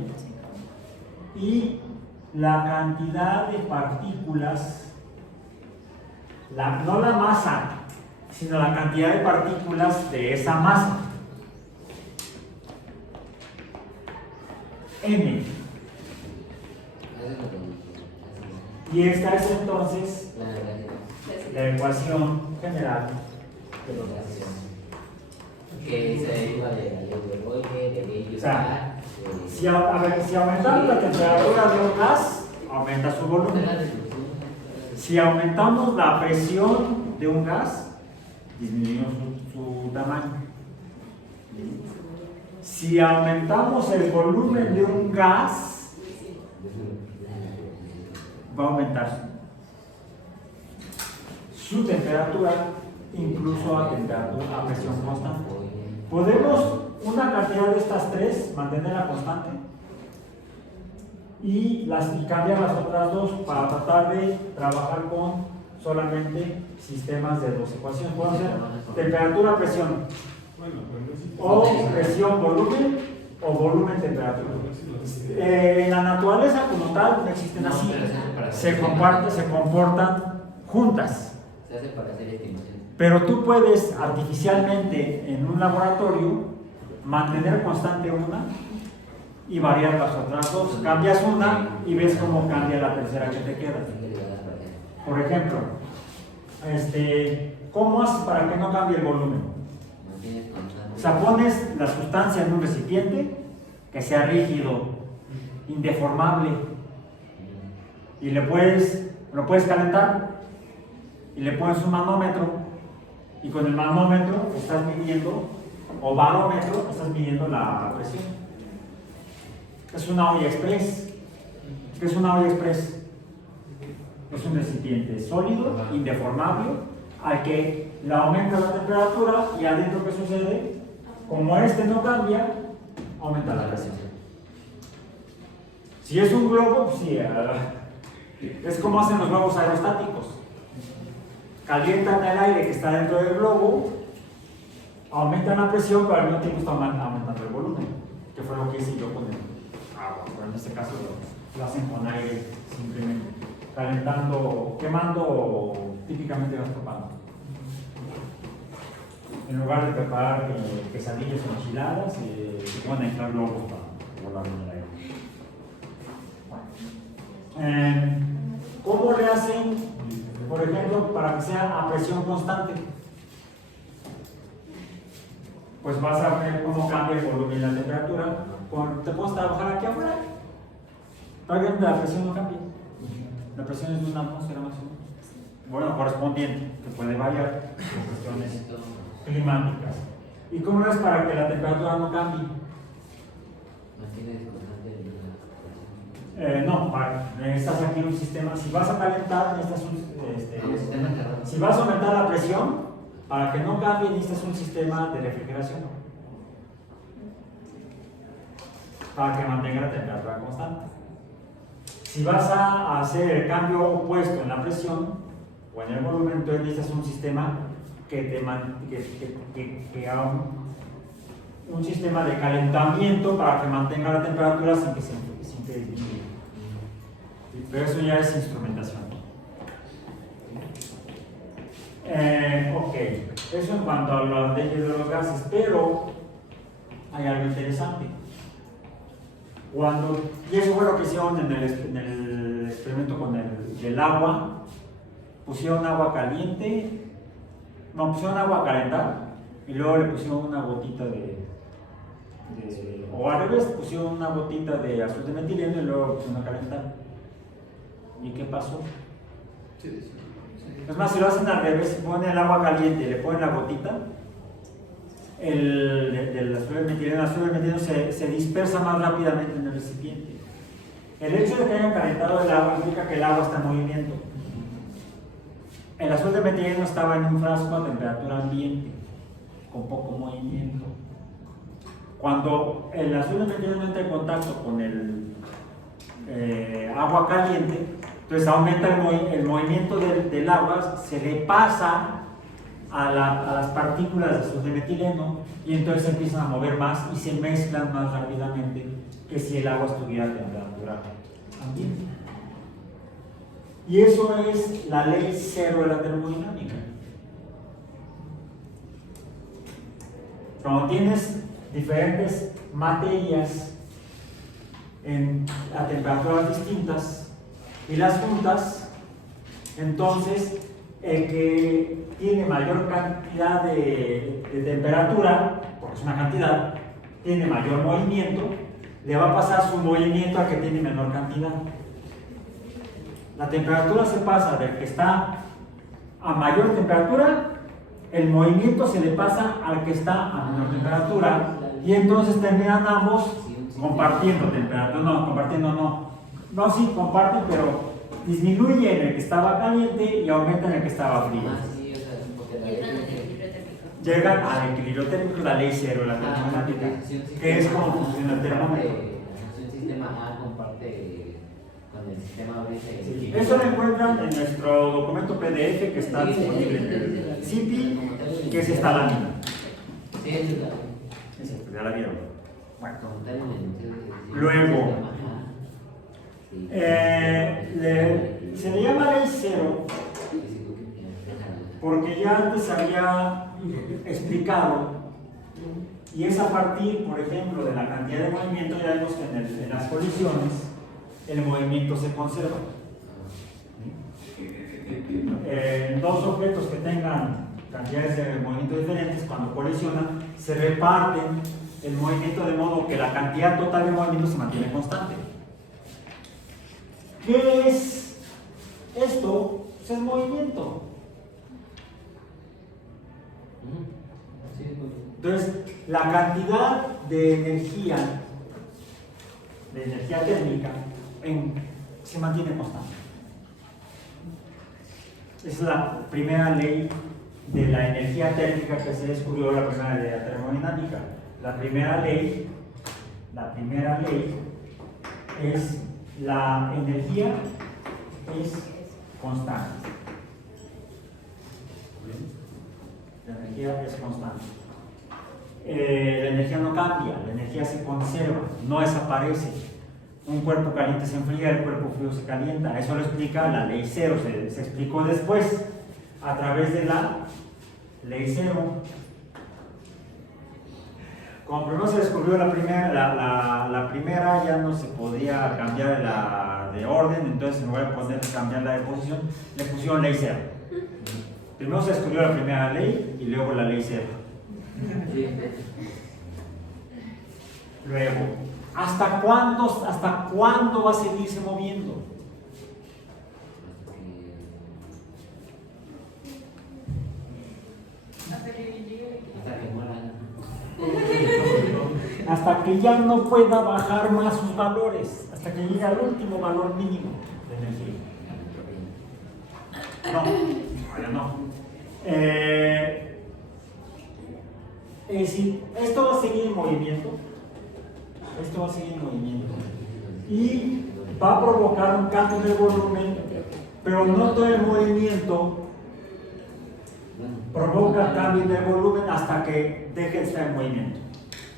Y la cantidad de partículas, no la masa, sino la cantidad de partículas de esa masa. N. Y esta es entonces la ecuación general de los gases. Que se deriva de la ley de Broglie, de ley de O sea, si aumentamos la temperatura de un gas, aumenta su volumen. Si aumentamos la presión de un gas, disminuimos su tamaño. Si aumentamos el volumen de un gas, va a aumentar su temperatura, incluso a presión constante. Podemos una cantidad de estas tres mantenerla constante y cambiar las otras dos para tratar de trabajar con solamente sistemas de dos ecuaciones. Puede ser temperatura, presión, o presión, volumen, o volumen, temperatura. En la naturaleza como tal no existen así, se comportan juntas. Se hace para hacer estimaciones. Pero tú puedes artificialmente en un laboratorio mantener constante una y variar las otras dos. Cambias una y ves cómo cambia la tercera que te queda. Por ejemplo, ¿cómo haces para que no cambie el volumen? O sea, pones la sustancia en un recipiente que sea rígido, indeformable, y lo puedes calentar y le pones un manómetro. Y con el manómetro estás midiendo, o barómetro, estás midiendo la presión. Es una olla express. ¿Qué es una olla express? Es un recipiente sólido, indeformable, al que le aumenta la temperatura y adentro ¿qué sucede? Como no cambia, aumenta la presión. Si es un globo, pues sí, es como hacen los globos aerostáticos. Calientan el aire que está dentro del globo, aumentan la presión, pero al mismo tiempo están aumentando el volumen, que fue lo que hice yo con el agua, pero en este caso lo hacen con aire simplemente. calentando, quemando típicamente gas propano. En lugar de preparar quesadillas o enchiladas, se pueden entrar globos para volar en el aire. ¿Cómo le hacen, por ejemplo, para que sea a presión constante? Pues vas a ver cómo cambia el volumen y la temperatura. Te puedes trabajar aquí afuera. Prácticamente la presión no cambia. La presión es de una atmósfera más o menos. Bueno, correspondiente, que puede variar por cuestiones climáticas. ¿Y cómo es para que la temperatura no cambie? Mantiene constante la presión. No, necesitas aquí un sistema. Si vas a calentar, necesitas Un sistema cerrado. si vas a aumentar la presión, para que no cambie, necesitas un sistema de refrigeración para que mantenga la temperatura constante. Si vas a hacer el cambio opuesto en la presión o en el volumen, entonces necesitas un sistema que haga un sistema de calentamiento para que mantenga la temperatura sin que disminuya. Pero eso ya es instrumentación. Ok, eso en cuanto a las leyes de los gases, pero hay algo interesante. Y eso fue lo que hicieron en el experimento con el agua. Pusieron agua caliente, pusieron agua a calentar y luego le pusieron una gotita o al revés, pusieron una gotita de azul de metileno y luego pusieron a calentar. ¿Y qué pasó? Es más, si lo hacen al revés, si ponen el agua caliente y le ponen la gotita, el azul de metileno se dispersa más rápidamente en el recipiente. El hecho de que hayan calentado el agua implica que el agua está en movimiento. El azul de metileno estaba en un frasco a temperatura ambiente, con poco movimiento. Cuando el azul de metileno entra en contacto con el agua caliente, entonces aumenta el movimiento del agua, se le pasa a las partículas de azul de metileno y entonces se empiezan a mover más y se mezclan más rápidamente que si el agua estuviera a temperatura ambiente. Y eso es la ley cero de la termodinámica. Cuando tienes diferentes materias a temperaturas distintas y las juntas, entonces el que tiene mayor cantidad de temperatura, porque es una cantidad, tiene mayor movimiento, le va a pasar su movimiento al que tiene menor cantidad. La temperatura se pasa del que está a mayor temperatura, el movimiento se le pasa al que está a menor temperatura y entonces terminan ambos compartiendo temperatura. No, sí, comparten, pero disminuye en el que estaba caliente y aumenta en el que estaba frío. Sí, o sea, porque la Llegan al ley equilibrio térmico. Llegan al equilibrio térmico, la ley cero de la termodinámica, que es como funciona el termómetro. Un sistema A comparte con el sistema B. Sí, eso lo encuentran en nuestro documento PDF que está disponible en el CIPI, que es esta lámina. Sí, es verdad. Es esto, ya la vieron. Bueno. Como tal, en el Luego, sistema A, sí. se le llama ley cero porque ya antes había explicado, y es a partir, por ejemplo, de la cantidad de movimiento. Ya vemos que en las colisiones el movimiento se conserva. Dos objetos que tengan cantidades de movimiento diferentes, cuando colisionan, se reparten el movimiento de modo que la cantidad total de movimiento se mantiene constante. ¿Qué es esto? Es el movimiento. Entonces, la cantidad de energía térmica se mantiene constante. Esa es la primera ley de la energía térmica que se descubrió, la primera ley de la termodinámica. La primera ley es la energía es constante. La energía es constante. La energía no cambia, la energía se conserva, no desaparece. Un cuerpo caliente se enfría, el cuerpo frío se calienta. Eso lo explica la ley cero, se explicó después a través de la ley cero. Como primero se descubrió la primera ya no se podía cambiar de orden, entonces en lugar de poder cambiarla de posición, le pusieron ley cero. Primero se descubrió la primera ley y luego la ley cero. Luego, ¿hasta cuándo va a seguirse moviendo? Hasta que llegue. Hasta que mueran. Hasta que ya no pueda bajar más sus valores, hasta que llegue al último valor mínimo de energía. No, ahora no. Es decir, esto va a seguir en movimiento. Esto va a seguir en movimiento. Y va a provocar un cambio de volumen, pero no todo el movimiento provoca cambio de volumen hasta que deje de estar en movimiento.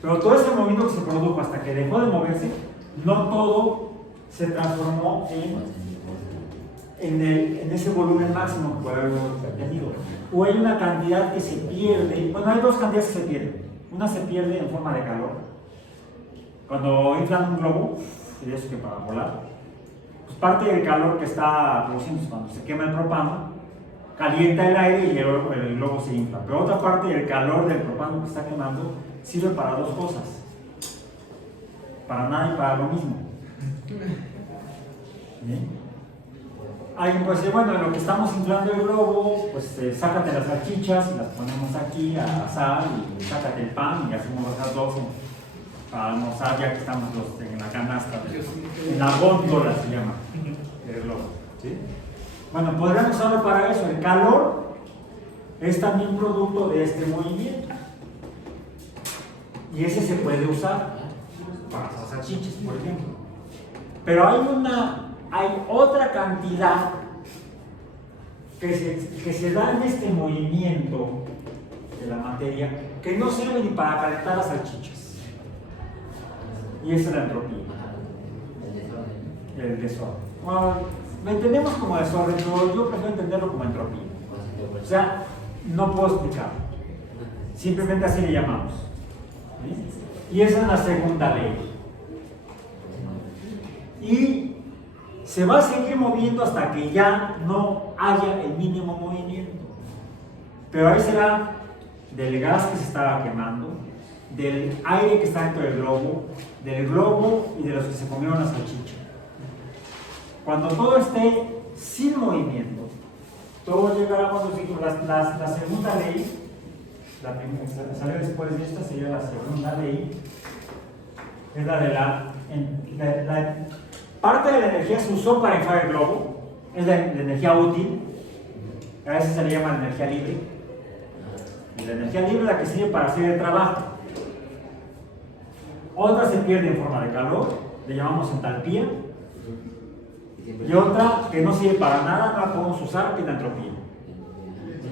Pero todo ese movimiento que se produjo hasta que dejó de moverse, no todo se transformó en ese volumen máximo que puede haber tenido. O hay una cantidad que se pierde. Bueno, hay dos cantidades que se pierden. Una se pierde en forma de calor. Cuando inflan un globo, y eso que para volar, pues parte del calor que está produciendo cuando se quema el propano, calienta el aire y el globo se infla. Pero otra parte del calor del propano que está quemando sirve para dos cosas. Para nada y para lo mismo. ¿Bien? Alguien puede decir, bueno, en lo que estamos inflando el globo, pues sácate las salchichas y las ponemos aquí a asar y sácate el pan y hacemos las dos para almorzar ya que estamos en la canasta, en la góndola se llama el globo. ¿Sí? Bueno, podríamos usarlo para eso. El calor es también producto de este movimiento. Y ese se puede usar para las salchichas, por ejemplo. Pero hay otra cantidad que se da en este movimiento de la materia que no sirve ni para calentar las salchichas. Y esa es la entropía. El desorden. Bueno, lo entendemos como desorden, pero yo prefiero entenderlo como entropía. O sea, no puedo explicarlo. Simplemente así le llamamos. ¿Sí? Y esa es la segunda ley. Y se va a seguir moviendo hasta que ya no haya el mínimo movimiento. Pero ahí será del gas que se estaba quemando, del aire que está dentro del globo y de los que se comieron la salchicha. Cuando todo esté sin movimiento, todo llegará cuando la segunda ley, la primera que sale después de esta sería la segunda ley, es la de la parte de la energía se usó para inflar el globo, es la energía útil, a veces se le llama energía libre, y la energía libre es la que sirve para hacer el trabajo. Otra se pierde en forma de calor, le llamamos entalpía, y otra que no sirve para nada, no la podemos usar, que es la entropía.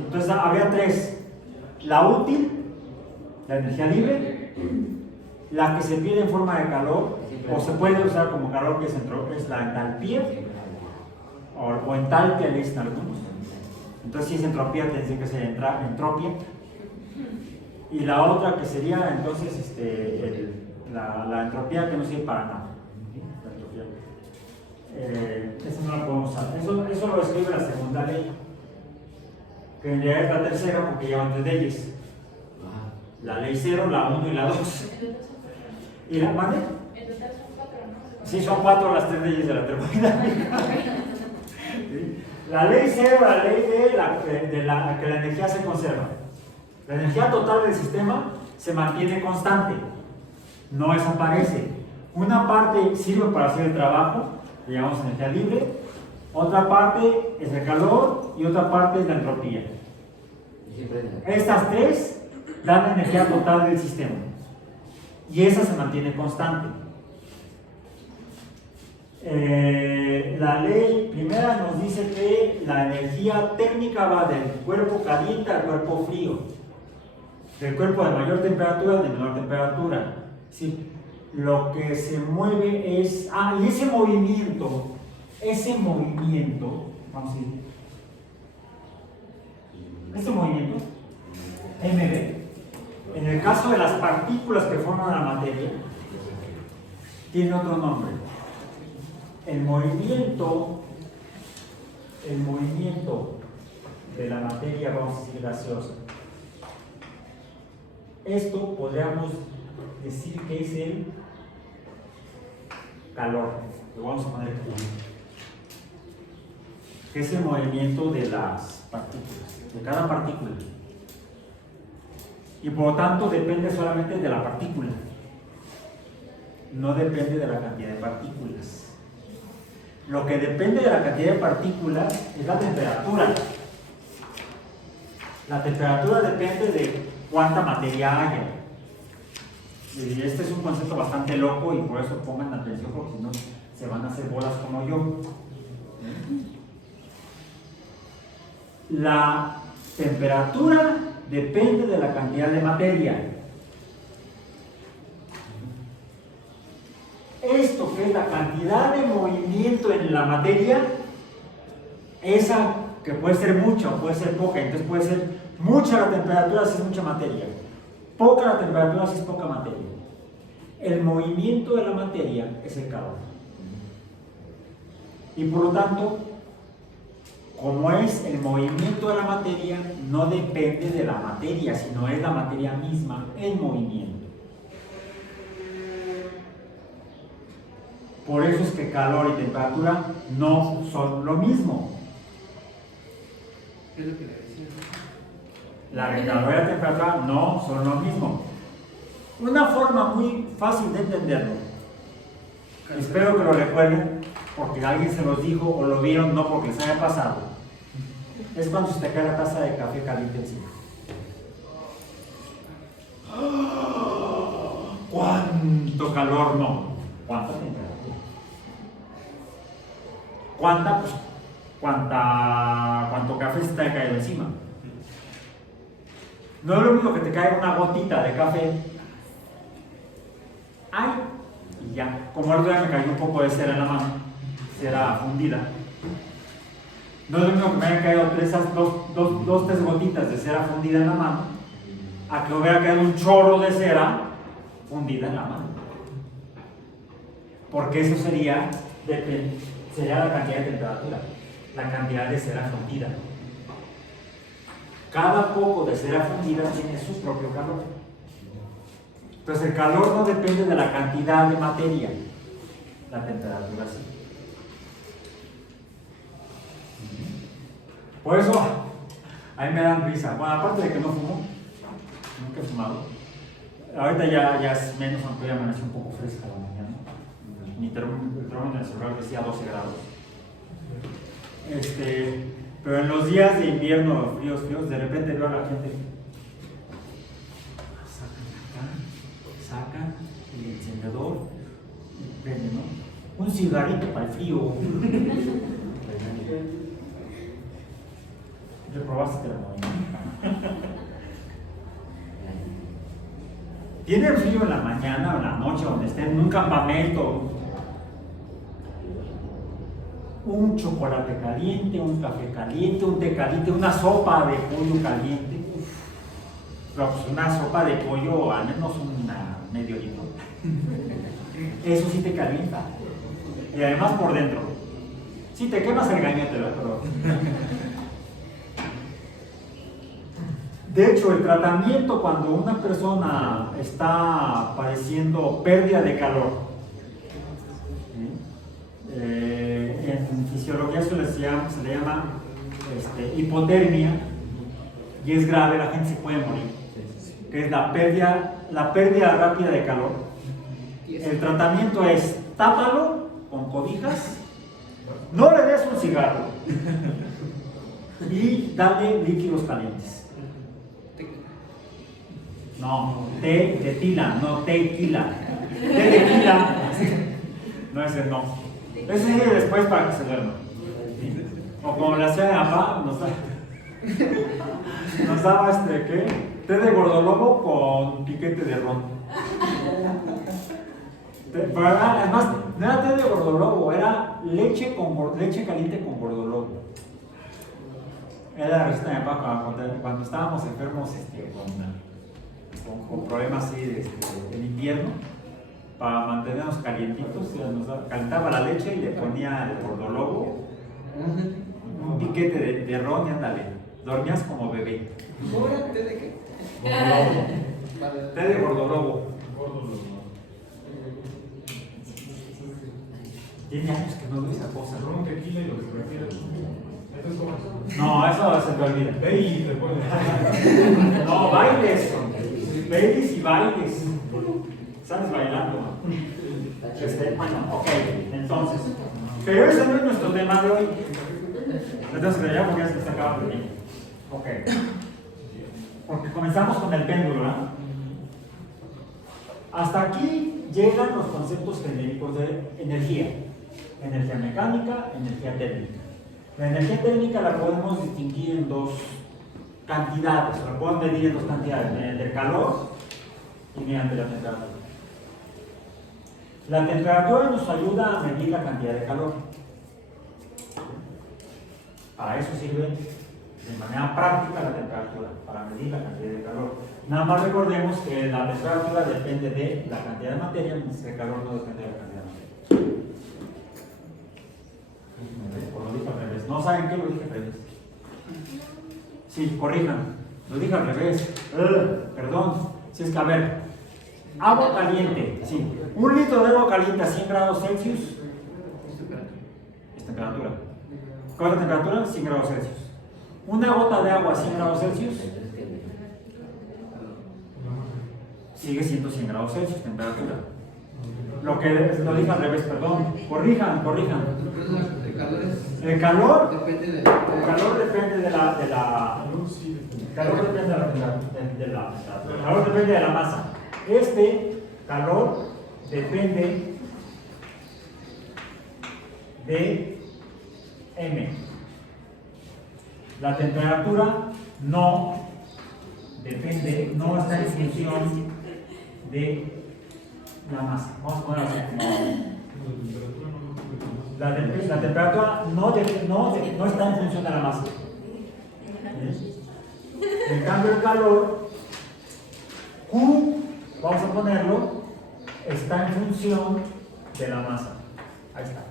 Entonces habría tres: la útil, la energía libre, la que se pierde en forma de calor, o se puede usar como calor, que es la entalpía, o entalpia le dicen algunos. Entonces si es entropía, tendría que ser entropia. Y la otra que sería entonces la entropía, que no sirve para nada. ¿Sí? La entropía. Eso no la podemos usar. Eso lo escribe la segunda ley, que en realidad es la tercera porque llevan tres leyes: la ley 0, la 1 y la 2. ¿Y la mande? En total son 4, ¿no? Sí, son 4 las 3 leyes de la termodinámica. ¿Sí? La ley 0, la ley de que la energía se conserva. La energía total del sistema se mantiene constante, no desaparece. Una parte sirve para hacer el trabajo, le llamamos energía libre, otra parte es el calor y otra parte es la entropía. Estas tres dan la energía total del sistema y esa se mantiene constante. La ley primera nos dice que la energía térmica va del cuerpo caliente al cuerpo frío, del cuerpo de mayor temperatura al de menor temperatura. Sí. lo que se mueve es, y ese movimiento, vamos a decir, este movimiento, MB, en el caso de las partículas que forman la materia, tiene otro nombre. El movimiento de la materia, vamos a decir, gaseosa. Esto podríamos decir que es el calor. Lo vamos a poner aquí. Que es el movimiento de las partículas, de cada partícula. Y por lo tanto depende solamente de la partícula. No depende de la cantidad de partículas. Lo que depende de la cantidad de partículas es la temperatura. La temperatura depende de cuánta materia haya. Y este es un concepto bastante loco y por eso pongan atención porque si no se van a hacer bolas como yo. La temperatura depende de la cantidad de materia. Esto que es la cantidad de movimiento en la materia, esa que puede ser mucha o puede ser poca, entonces puede ser mucha la temperatura si es mucha materia, poca la temperatura si es poca materia. El movimiento de la materia es el calor. Y por lo tanto, como es el movimiento de la materia, no depende de la materia, sino es la materia misma en movimiento. Por eso es que calor y temperatura no son lo mismo. Es lo que le decía. La calor y la temperatura no son lo mismo. Una forma muy fácil de entenderlo, espero que lo recuerden porque alguien se los dijo o lo vieron, no porque les haya pasado, es cuando se te cae la taza de café caliente encima. ¿Cuánto calor? No. ¿Cuánta temperatura? ¿Cuánta? Pues, ¿cuánto café se te ha caído encima? No es lo mismo que te caiga una gotita de café. ¡Ay! Y ya. Como el otro día me cayó un poco de cera en la mano, cera fundida. No es lo mismo que me hayan caído tres gotitas de cera fundida en la mano, a que hubiera caído un chorro de cera fundida en la mano. Porque eso sería la cantidad de temperatura, la cantidad de cera fundida. Cada poco de cera fundida tiene su propio calor. Entonces el calor no depende de la cantidad de materia, la temperatura sí. Por eso, a mí me dan risa. Bueno, aparte de que no fumo, nunca he fumado. Ahorita ya es menos, aunque ya amanece un poco fresca la mañana. El termómetro en el celular decía 12 grados. Pero en los días de invierno fríos, de repente veo a la gente. Sacan el encendedor y prenden, ¿no? Un cigarrito para el frío. ¿Reprobaste la mañana? ¿Tienen frío en la mañana o en la noche, donde estén en un campamento? Un chocolate caliente, un café caliente, un té caliente, una sopa de pollo caliente. Pero pues una sopa de pollo, al menos medio litro. Eso sí te calienta. Y además por dentro. Sí te quemas el gañete, ¿verdad? Pero... De hecho, el tratamiento cuando una persona está padeciendo pérdida de calor, en fisiología se le llama hipotermia, y es grave, la gente se puede morir, que es la pérdida rápida de calor. El tratamiento es tápalo con cobijas, no le des un cigarro y dale líquidos calientes. No, té de tila, no tequila. Té de tila. No, ese no. Ese sigue después para que se duerma. O como la hacía de papá, nos daba ¿qué? Té de gordolobo con piquete de ron. Pero además, no era té de gordolobo, era leche caliente con gordolobo. Era la receta de mi papá cuando estábamos enfermos con problemas así en invierno, para mantenernos calientitos, nos calentaba la leche y le ponía el gordolobo, un piquete de ron y ándale, dormías como bebé. ¿Cómo era? ¿Té de qué? Gordolobo. Té de gordolobo. Tiene años que no doy esa cosa. Ron, tequila y lo que prefieras. ¿Eso es como? No, eso se te olvida. Baby, te pones. No, bailes. Bailes y bailes. ¿Sabes bailando? Bueno, ok, entonces. Pero ese no es nuestro tema de hoy. Entonces, ya porque ya se acaba de mí. Ok. Porque comenzamos con el péndulo, ¿no? Hasta aquí llegan los conceptos genéricos de energía. Energía mecánica, energía térmica. La energía térmica la podemos distinguir en dos cantidades, la podemos medir en dos cantidades, mediante el calor y mediante la temperatura. La temperatura nos ayuda a medir la cantidad de calor. Para eso sirve de manera práctica la temperatura, para medir la cantidad de calor. Nada más recordemos que la temperatura depende de la cantidad de materia, mientras que el calor no depende de la cantidad de materia. O lo dije al revés. ¿No saben qué lo dije al revés? Sí, corrijan. Lo dije al revés. Perdón. Si es que, a ver, agua caliente. Sí. 1 litro de agua caliente a 100 grados Celsius es temperatura. ¿Cuál es la temperatura? 100 grados Celsius. Una gota de agua a 100 grados Celsius sigue siendo 100 grados Celsius, temperatura. Lo dije al revés, perdón. Corrijan. El calor depende de la temperatura. El calor depende de la masa. Este calor depende de M. La temperatura no depende, no está en función de la masa. Vamos a ponerlo así. La temperatura no está en función de la masa. En cambio, el calor, Q, vamos a ponerlo, está en función de la masa. Ahí está.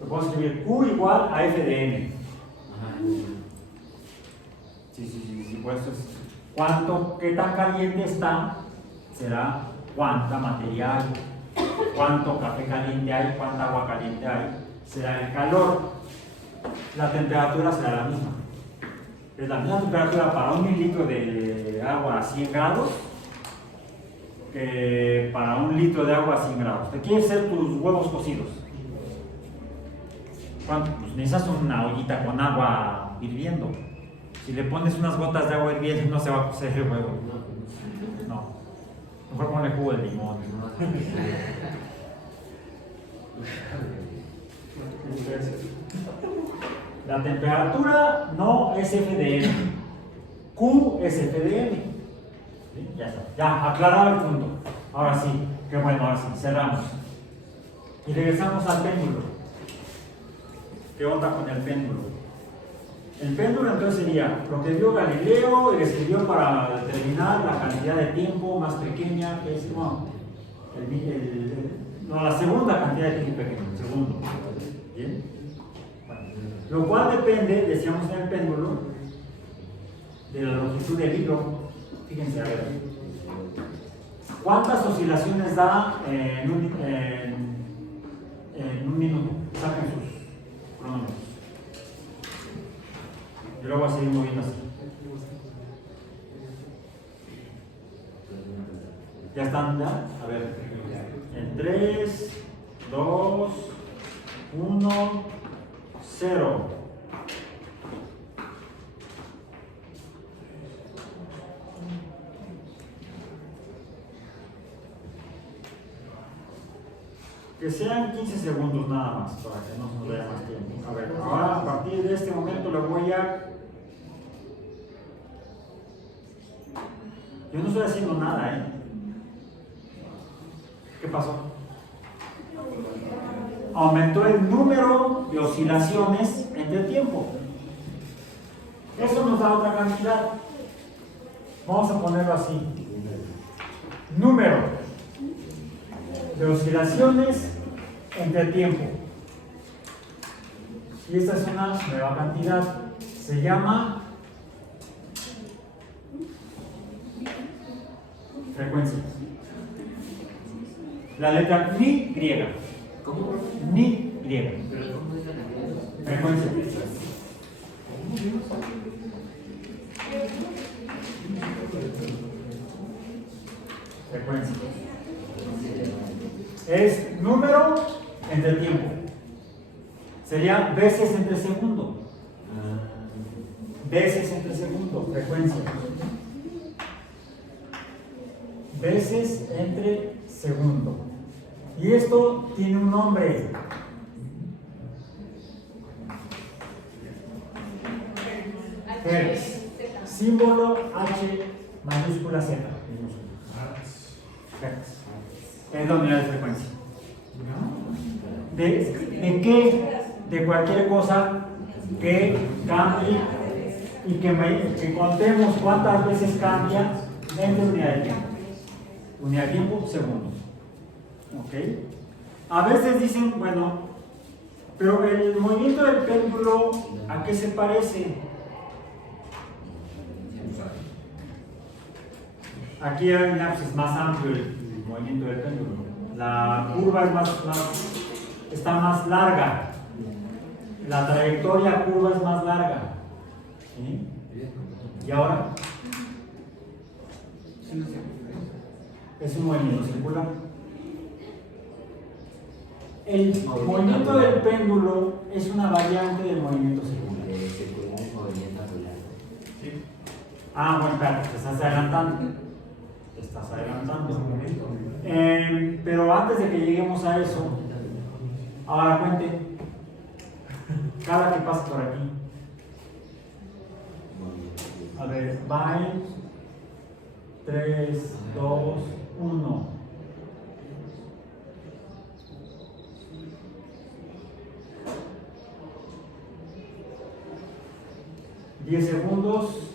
Lo puedo escribir Q igual a F de N. Sí, pues qué tan caliente está, será cuánta materia hay, cuánto café caliente hay, cuánta agua caliente hay, será el calor. La temperatura será la misma. Es la misma temperatura para 1 mililitro de agua a 100 grados que para 1 litro de agua a 100 grados. ¿Te quieres hacer tus huevos cocidos? ¿Cuánto? Pues necesitas una ollita con agua hirviendo. Si le pones unas gotas de agua hirviendo, no se va a cocer el huevo. No. Mejor ponle jugo de limón. La temperatura no es F de M. Q es F de M. ¿Sí? Ya está. Ya, aclarado el punto. Ahora sí, qué bueno, ahora sí, cerramos. Y regresamos al péndulo. ¿Qué onda con el péndulo? El péndulo entonces sería lo que dio Galileo y describió para determinar la cantidad de tiempo más pequeña, que es la segunda cantidad de tiempo pequeño, el segundo. ¿Bien? Bueno, lo cual depende, decíamos en el péndulo, de la longitud del hilo. Fíjense, a ver. ¿Cuántas oscilaciones da en un minuto? Saquen sus cronómetros. Y luego voy a seguir moviendo así. ¿Ya están? ¿Ya? A ver. En 3, 2, 1, 0. Que sean 15 segundos nada más, para que no se nos vaya más tiempo. A ver, ahora a partir de este momento le voy a... Yo no estoy haciendo nada, ¿eh? ¿Qué pasó? aumentó el número de oscilaciones entre tiempo. Eso nos da otra cantidad. Vamos a ponerlo así. Número de oscilaciones entre tiempo. Y esta es una nueva cantidad. Se llama frecuencia. La letra ni griega. ¿Cómo? Ni griega. ¿Pero cómo es la Frecuencia. Frecuencia. Es número entre tiempo. Sería veces entre segundo. Veces entre segundo. Frecuencia. Veces entre segundo. Y esto tiene un nombre. Hertz. Símbolo H mayúscula Z. Hertz. Es la unidad de frecuencia. ¿De qué? De cualquier cosa que cambie y que contemos cuántas veces cambia entre unidad de tiempo. Unidad de tiempo, segundos. ¿Ok? A veces dicen, bueno, pero el movimiento del péndulo, ¿a qué se parece? Aquí hay un ápice más amplio el movimiento del péndulo. La curva es está más larga. La trayectoria curva es más larga. ¿Sí? ¿Y ahora? Es un movimiento circular. El movimiento del péndulo es una variante del movimiento circular. ¿Sí? Ah, bueno, claro, te estás adelantando. Te estás adelantando. Pero antes de que lleguemos a eso, ahora cuente. Cada que pase por aquí. A ver, bye. 3, 2, 1. ¿10 segundos?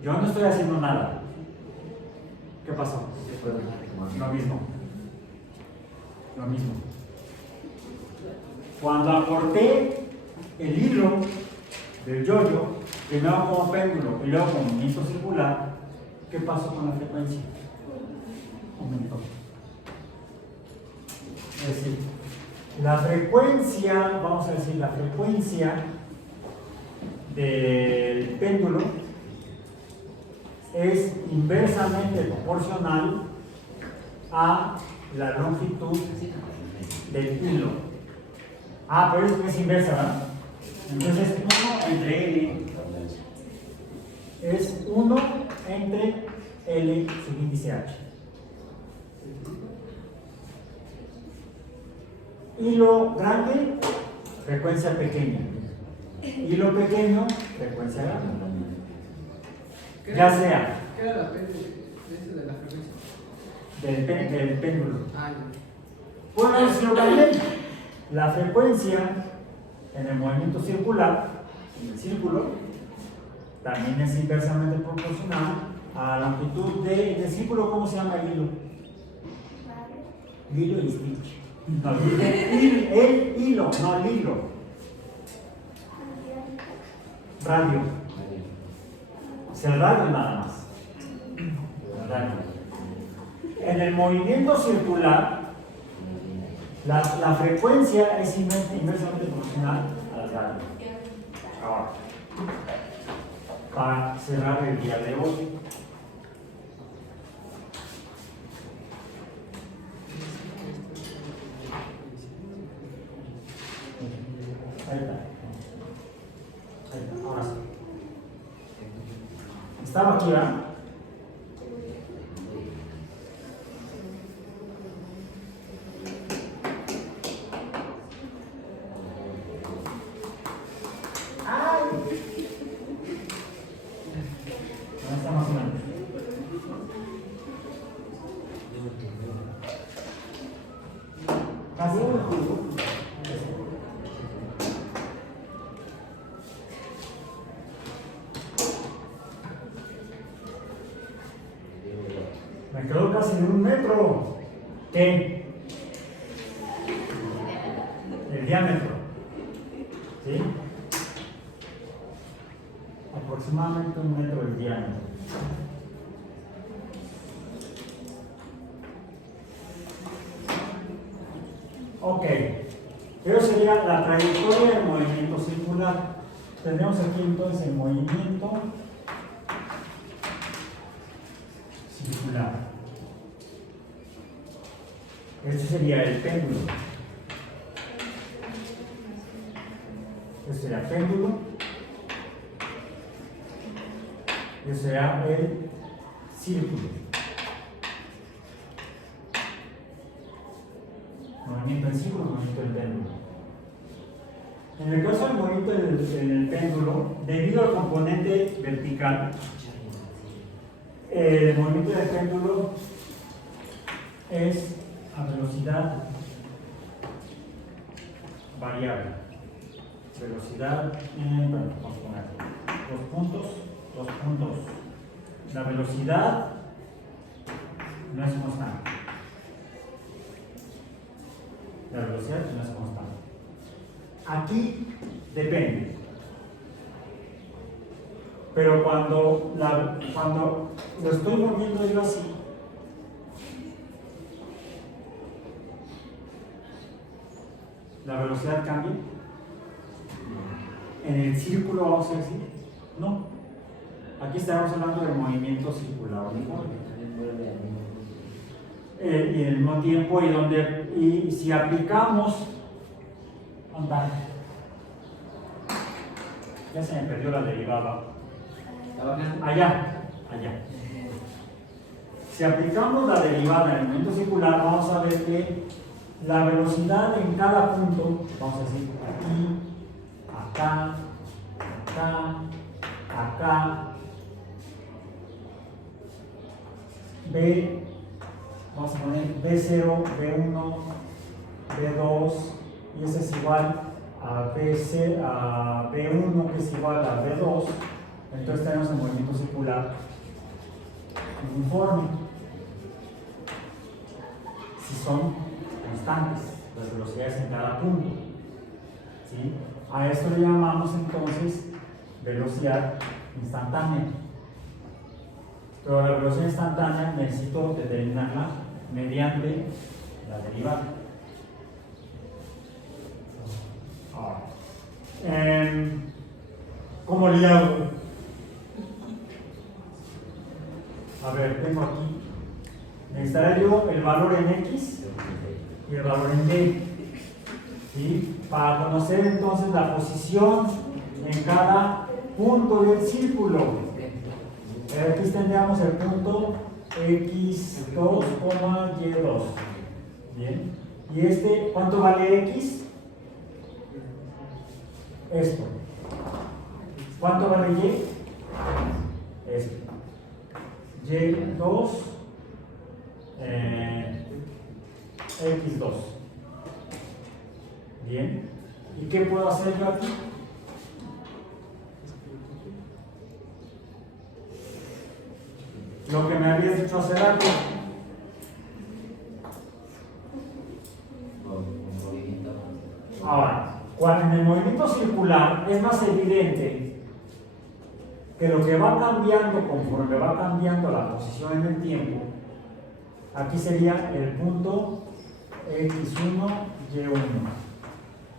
Yo no estoy haciendo nada. ¿Qué pasó? Lo mismo. Lo mismo. Cuando acorté el hilo del yoyo, primero como péndulo y luego como movimiento circular, ¿qué pasó con la frecuencia? Aumentó. Es decir, la frecuencia, vamos a decir, la frecuencia del péndulo es inversamente proporcional a la longitud del hilo. Ah, pero es inversa, ¿verdad? Entonces 1 entre L es 1 entre L subíndice H. Hilo grande, frecuencia pequeña. Hilo pequeño, frecuencia grande. Ya sea ¿Qué era la P de la frecuencia? del péndulo. Ah, Puedo decirlo también. La frecuencia en el movimiento circular, en el círculo, también es inversamente proporcional a la longitud del círculo. ¿Cómo se llama el hilo? Hilo y stitch. No, el hilo, no el hilo. Radio. O sea, el radio nada más. El radio. En el movimiento circular, la frecuencia es inversamente proporcional al radio. Ahora, para cerrar el día de hoy, ahí está. Ahí está. Ahora sí. Estaba aquí, ¿verdad? ¿Dónde está más o menos? Me quedó casi en 1 metro. ¿Qué? El diámetro. ¿Sí? Aproximadamente 1 metro el diámetro. Ok. Pero sería la trayectoria del movimiento circular. Tenemos aquí entonces el movimiento circular. Este sería el péndulo. Este sería el péndulo. Este sería el círculo. Movimiento en círculo, movimiento del péndulo. En el caso del movimiento del péndulo, debido al componente vertical, el movimiento del péndulo es a velocidad variable. Velocidad, bueno, vamos a poner dos puntos. La velocidad no es constante. La velocidad no es constante. Aquí depende. Pero cuando lo estoy moviendo yo así, ¿la velocidad cambia? En el círculo vamos a decir, no. Aquí estamos hablando del movimiento circular uniforme. Y al mismo tiempo, y si aplicamos, ya se me perdió la derivada. Allá. Si aplicamos la derivada en el movimiento circular, vamos a ver que la velocidad en cada punto, vamos a decir aquí, acá, B, vamos a poner B0, B1, B2, y ese es igual a B1, que es igual a B2, entonces tenemos el movimiento circular uniforme. Si son constantes las velocidades en cada punto, ¿sí? A esto le llamamos entonces velocidad instantánea. Pero la velocidad instantánea necesito determinarla mediante la derivada. Ahora, ¿cómo le hago? A ver, tengo aquí. Necesitaré yo el valor en X y el valor en Y. ¿Sí? Para conocer entonces la posición en cada punto del círculo. Aquí tendríamos el punto X2, Y2. Bien. ¿Y este cuánto vale X? Esto. ¿Cuánto vale Y? Esto. Y2, X2. Bien. ¿Y qué puedo hacer yo aquí? Lo que me habías dicho hace rato. Ahora, cuando en el movimiento circular es más evidente que lo que va cambiando conforme va cambiando la posición en el tiempo, aquí sería el punto X1, Y1.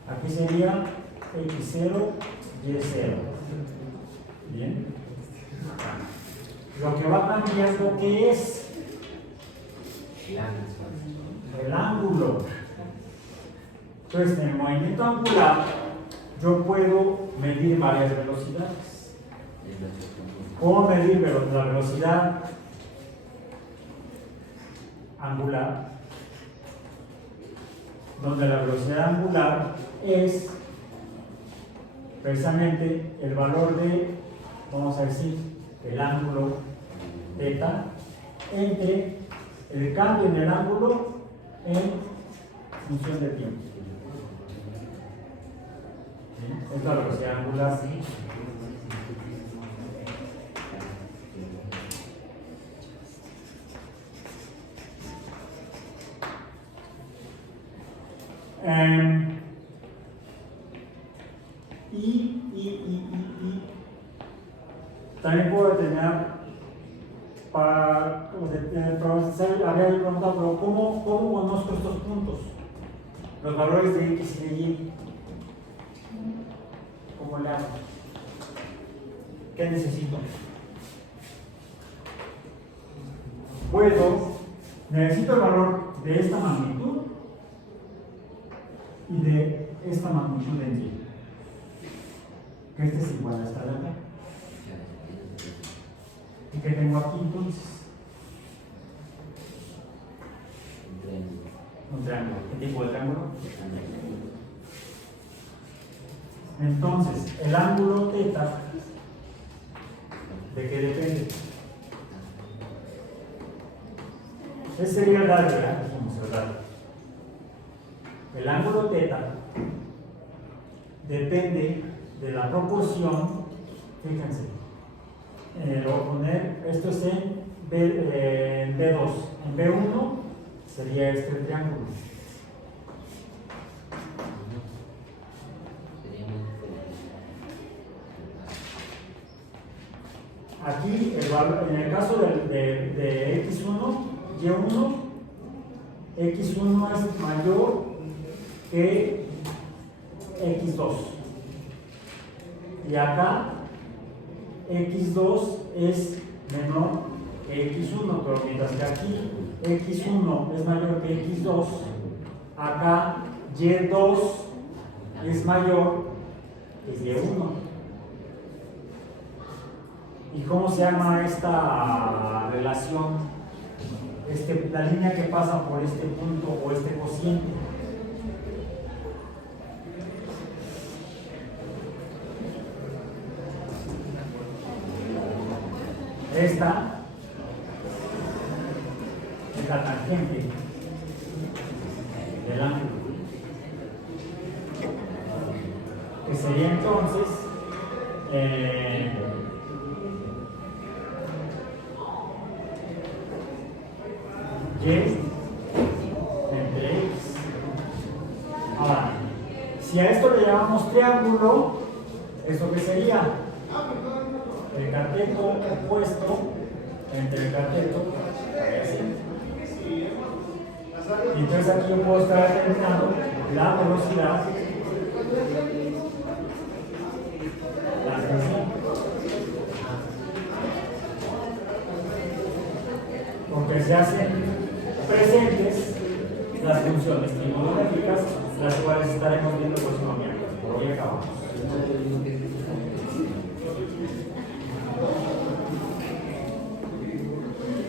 Aquí sería X0, Y0. Bien. Lo que va cambiando, ¿qué es? El ángulo. Entonces, en el movimiento angular, yo puedo medir varias velocidades. Puedo medir la velocidad angular, donde la velocidad angular es precisamente el valor de, vamos a decir, el ángulo θ entre el cambio en el ángulo en función del tiempo. ¿Sí? Es la velocidad angular. También puedo determinar para había preguntado, pero ¿cómo conozco estos puntos? Los valores de X y de Y. ¿Cómo le hago? ¿Qué necesito? Necesito el valor de esta magnitud y de esta magnitud en Y. Que este es igual a esta de acá. ¿Y qué tengo aquí entonces? Un triángulo. ¿Qué tipo de triángulo? Entonces, el ángulo θ, ¿de qué depende? Ese sería el radio, ¿verdad? Dijimos el radio. El ángulo θ depende de la proporción, fíjense, lo voy a poner, esto es en B2, en B1 sería este triángulo. Aquí, en el caso de X1, Y1, X1 es mayor que X2. Y acá, X2 es menor que X1, pero mientras que aquí X1 es mayor que X2, acá Y2 es mayor que Y1. ¿Y cómo se llama esta relación? La línea que pasa por este punto o este cociente. Esta es la tangente del ángulo, que sería entonces Y entre X. Ahora, si a esto le llamamos triángulo, ¿esto qué sería? El cateto opuesto entre el cateto y así. Y entonces aquí yo puedo estar determinando la velocidad, la velocidad, porque se hacen presentes las funciones trigonométricas, las cuales estaremos viendo el próximo miércoles. Por hoy acabamos.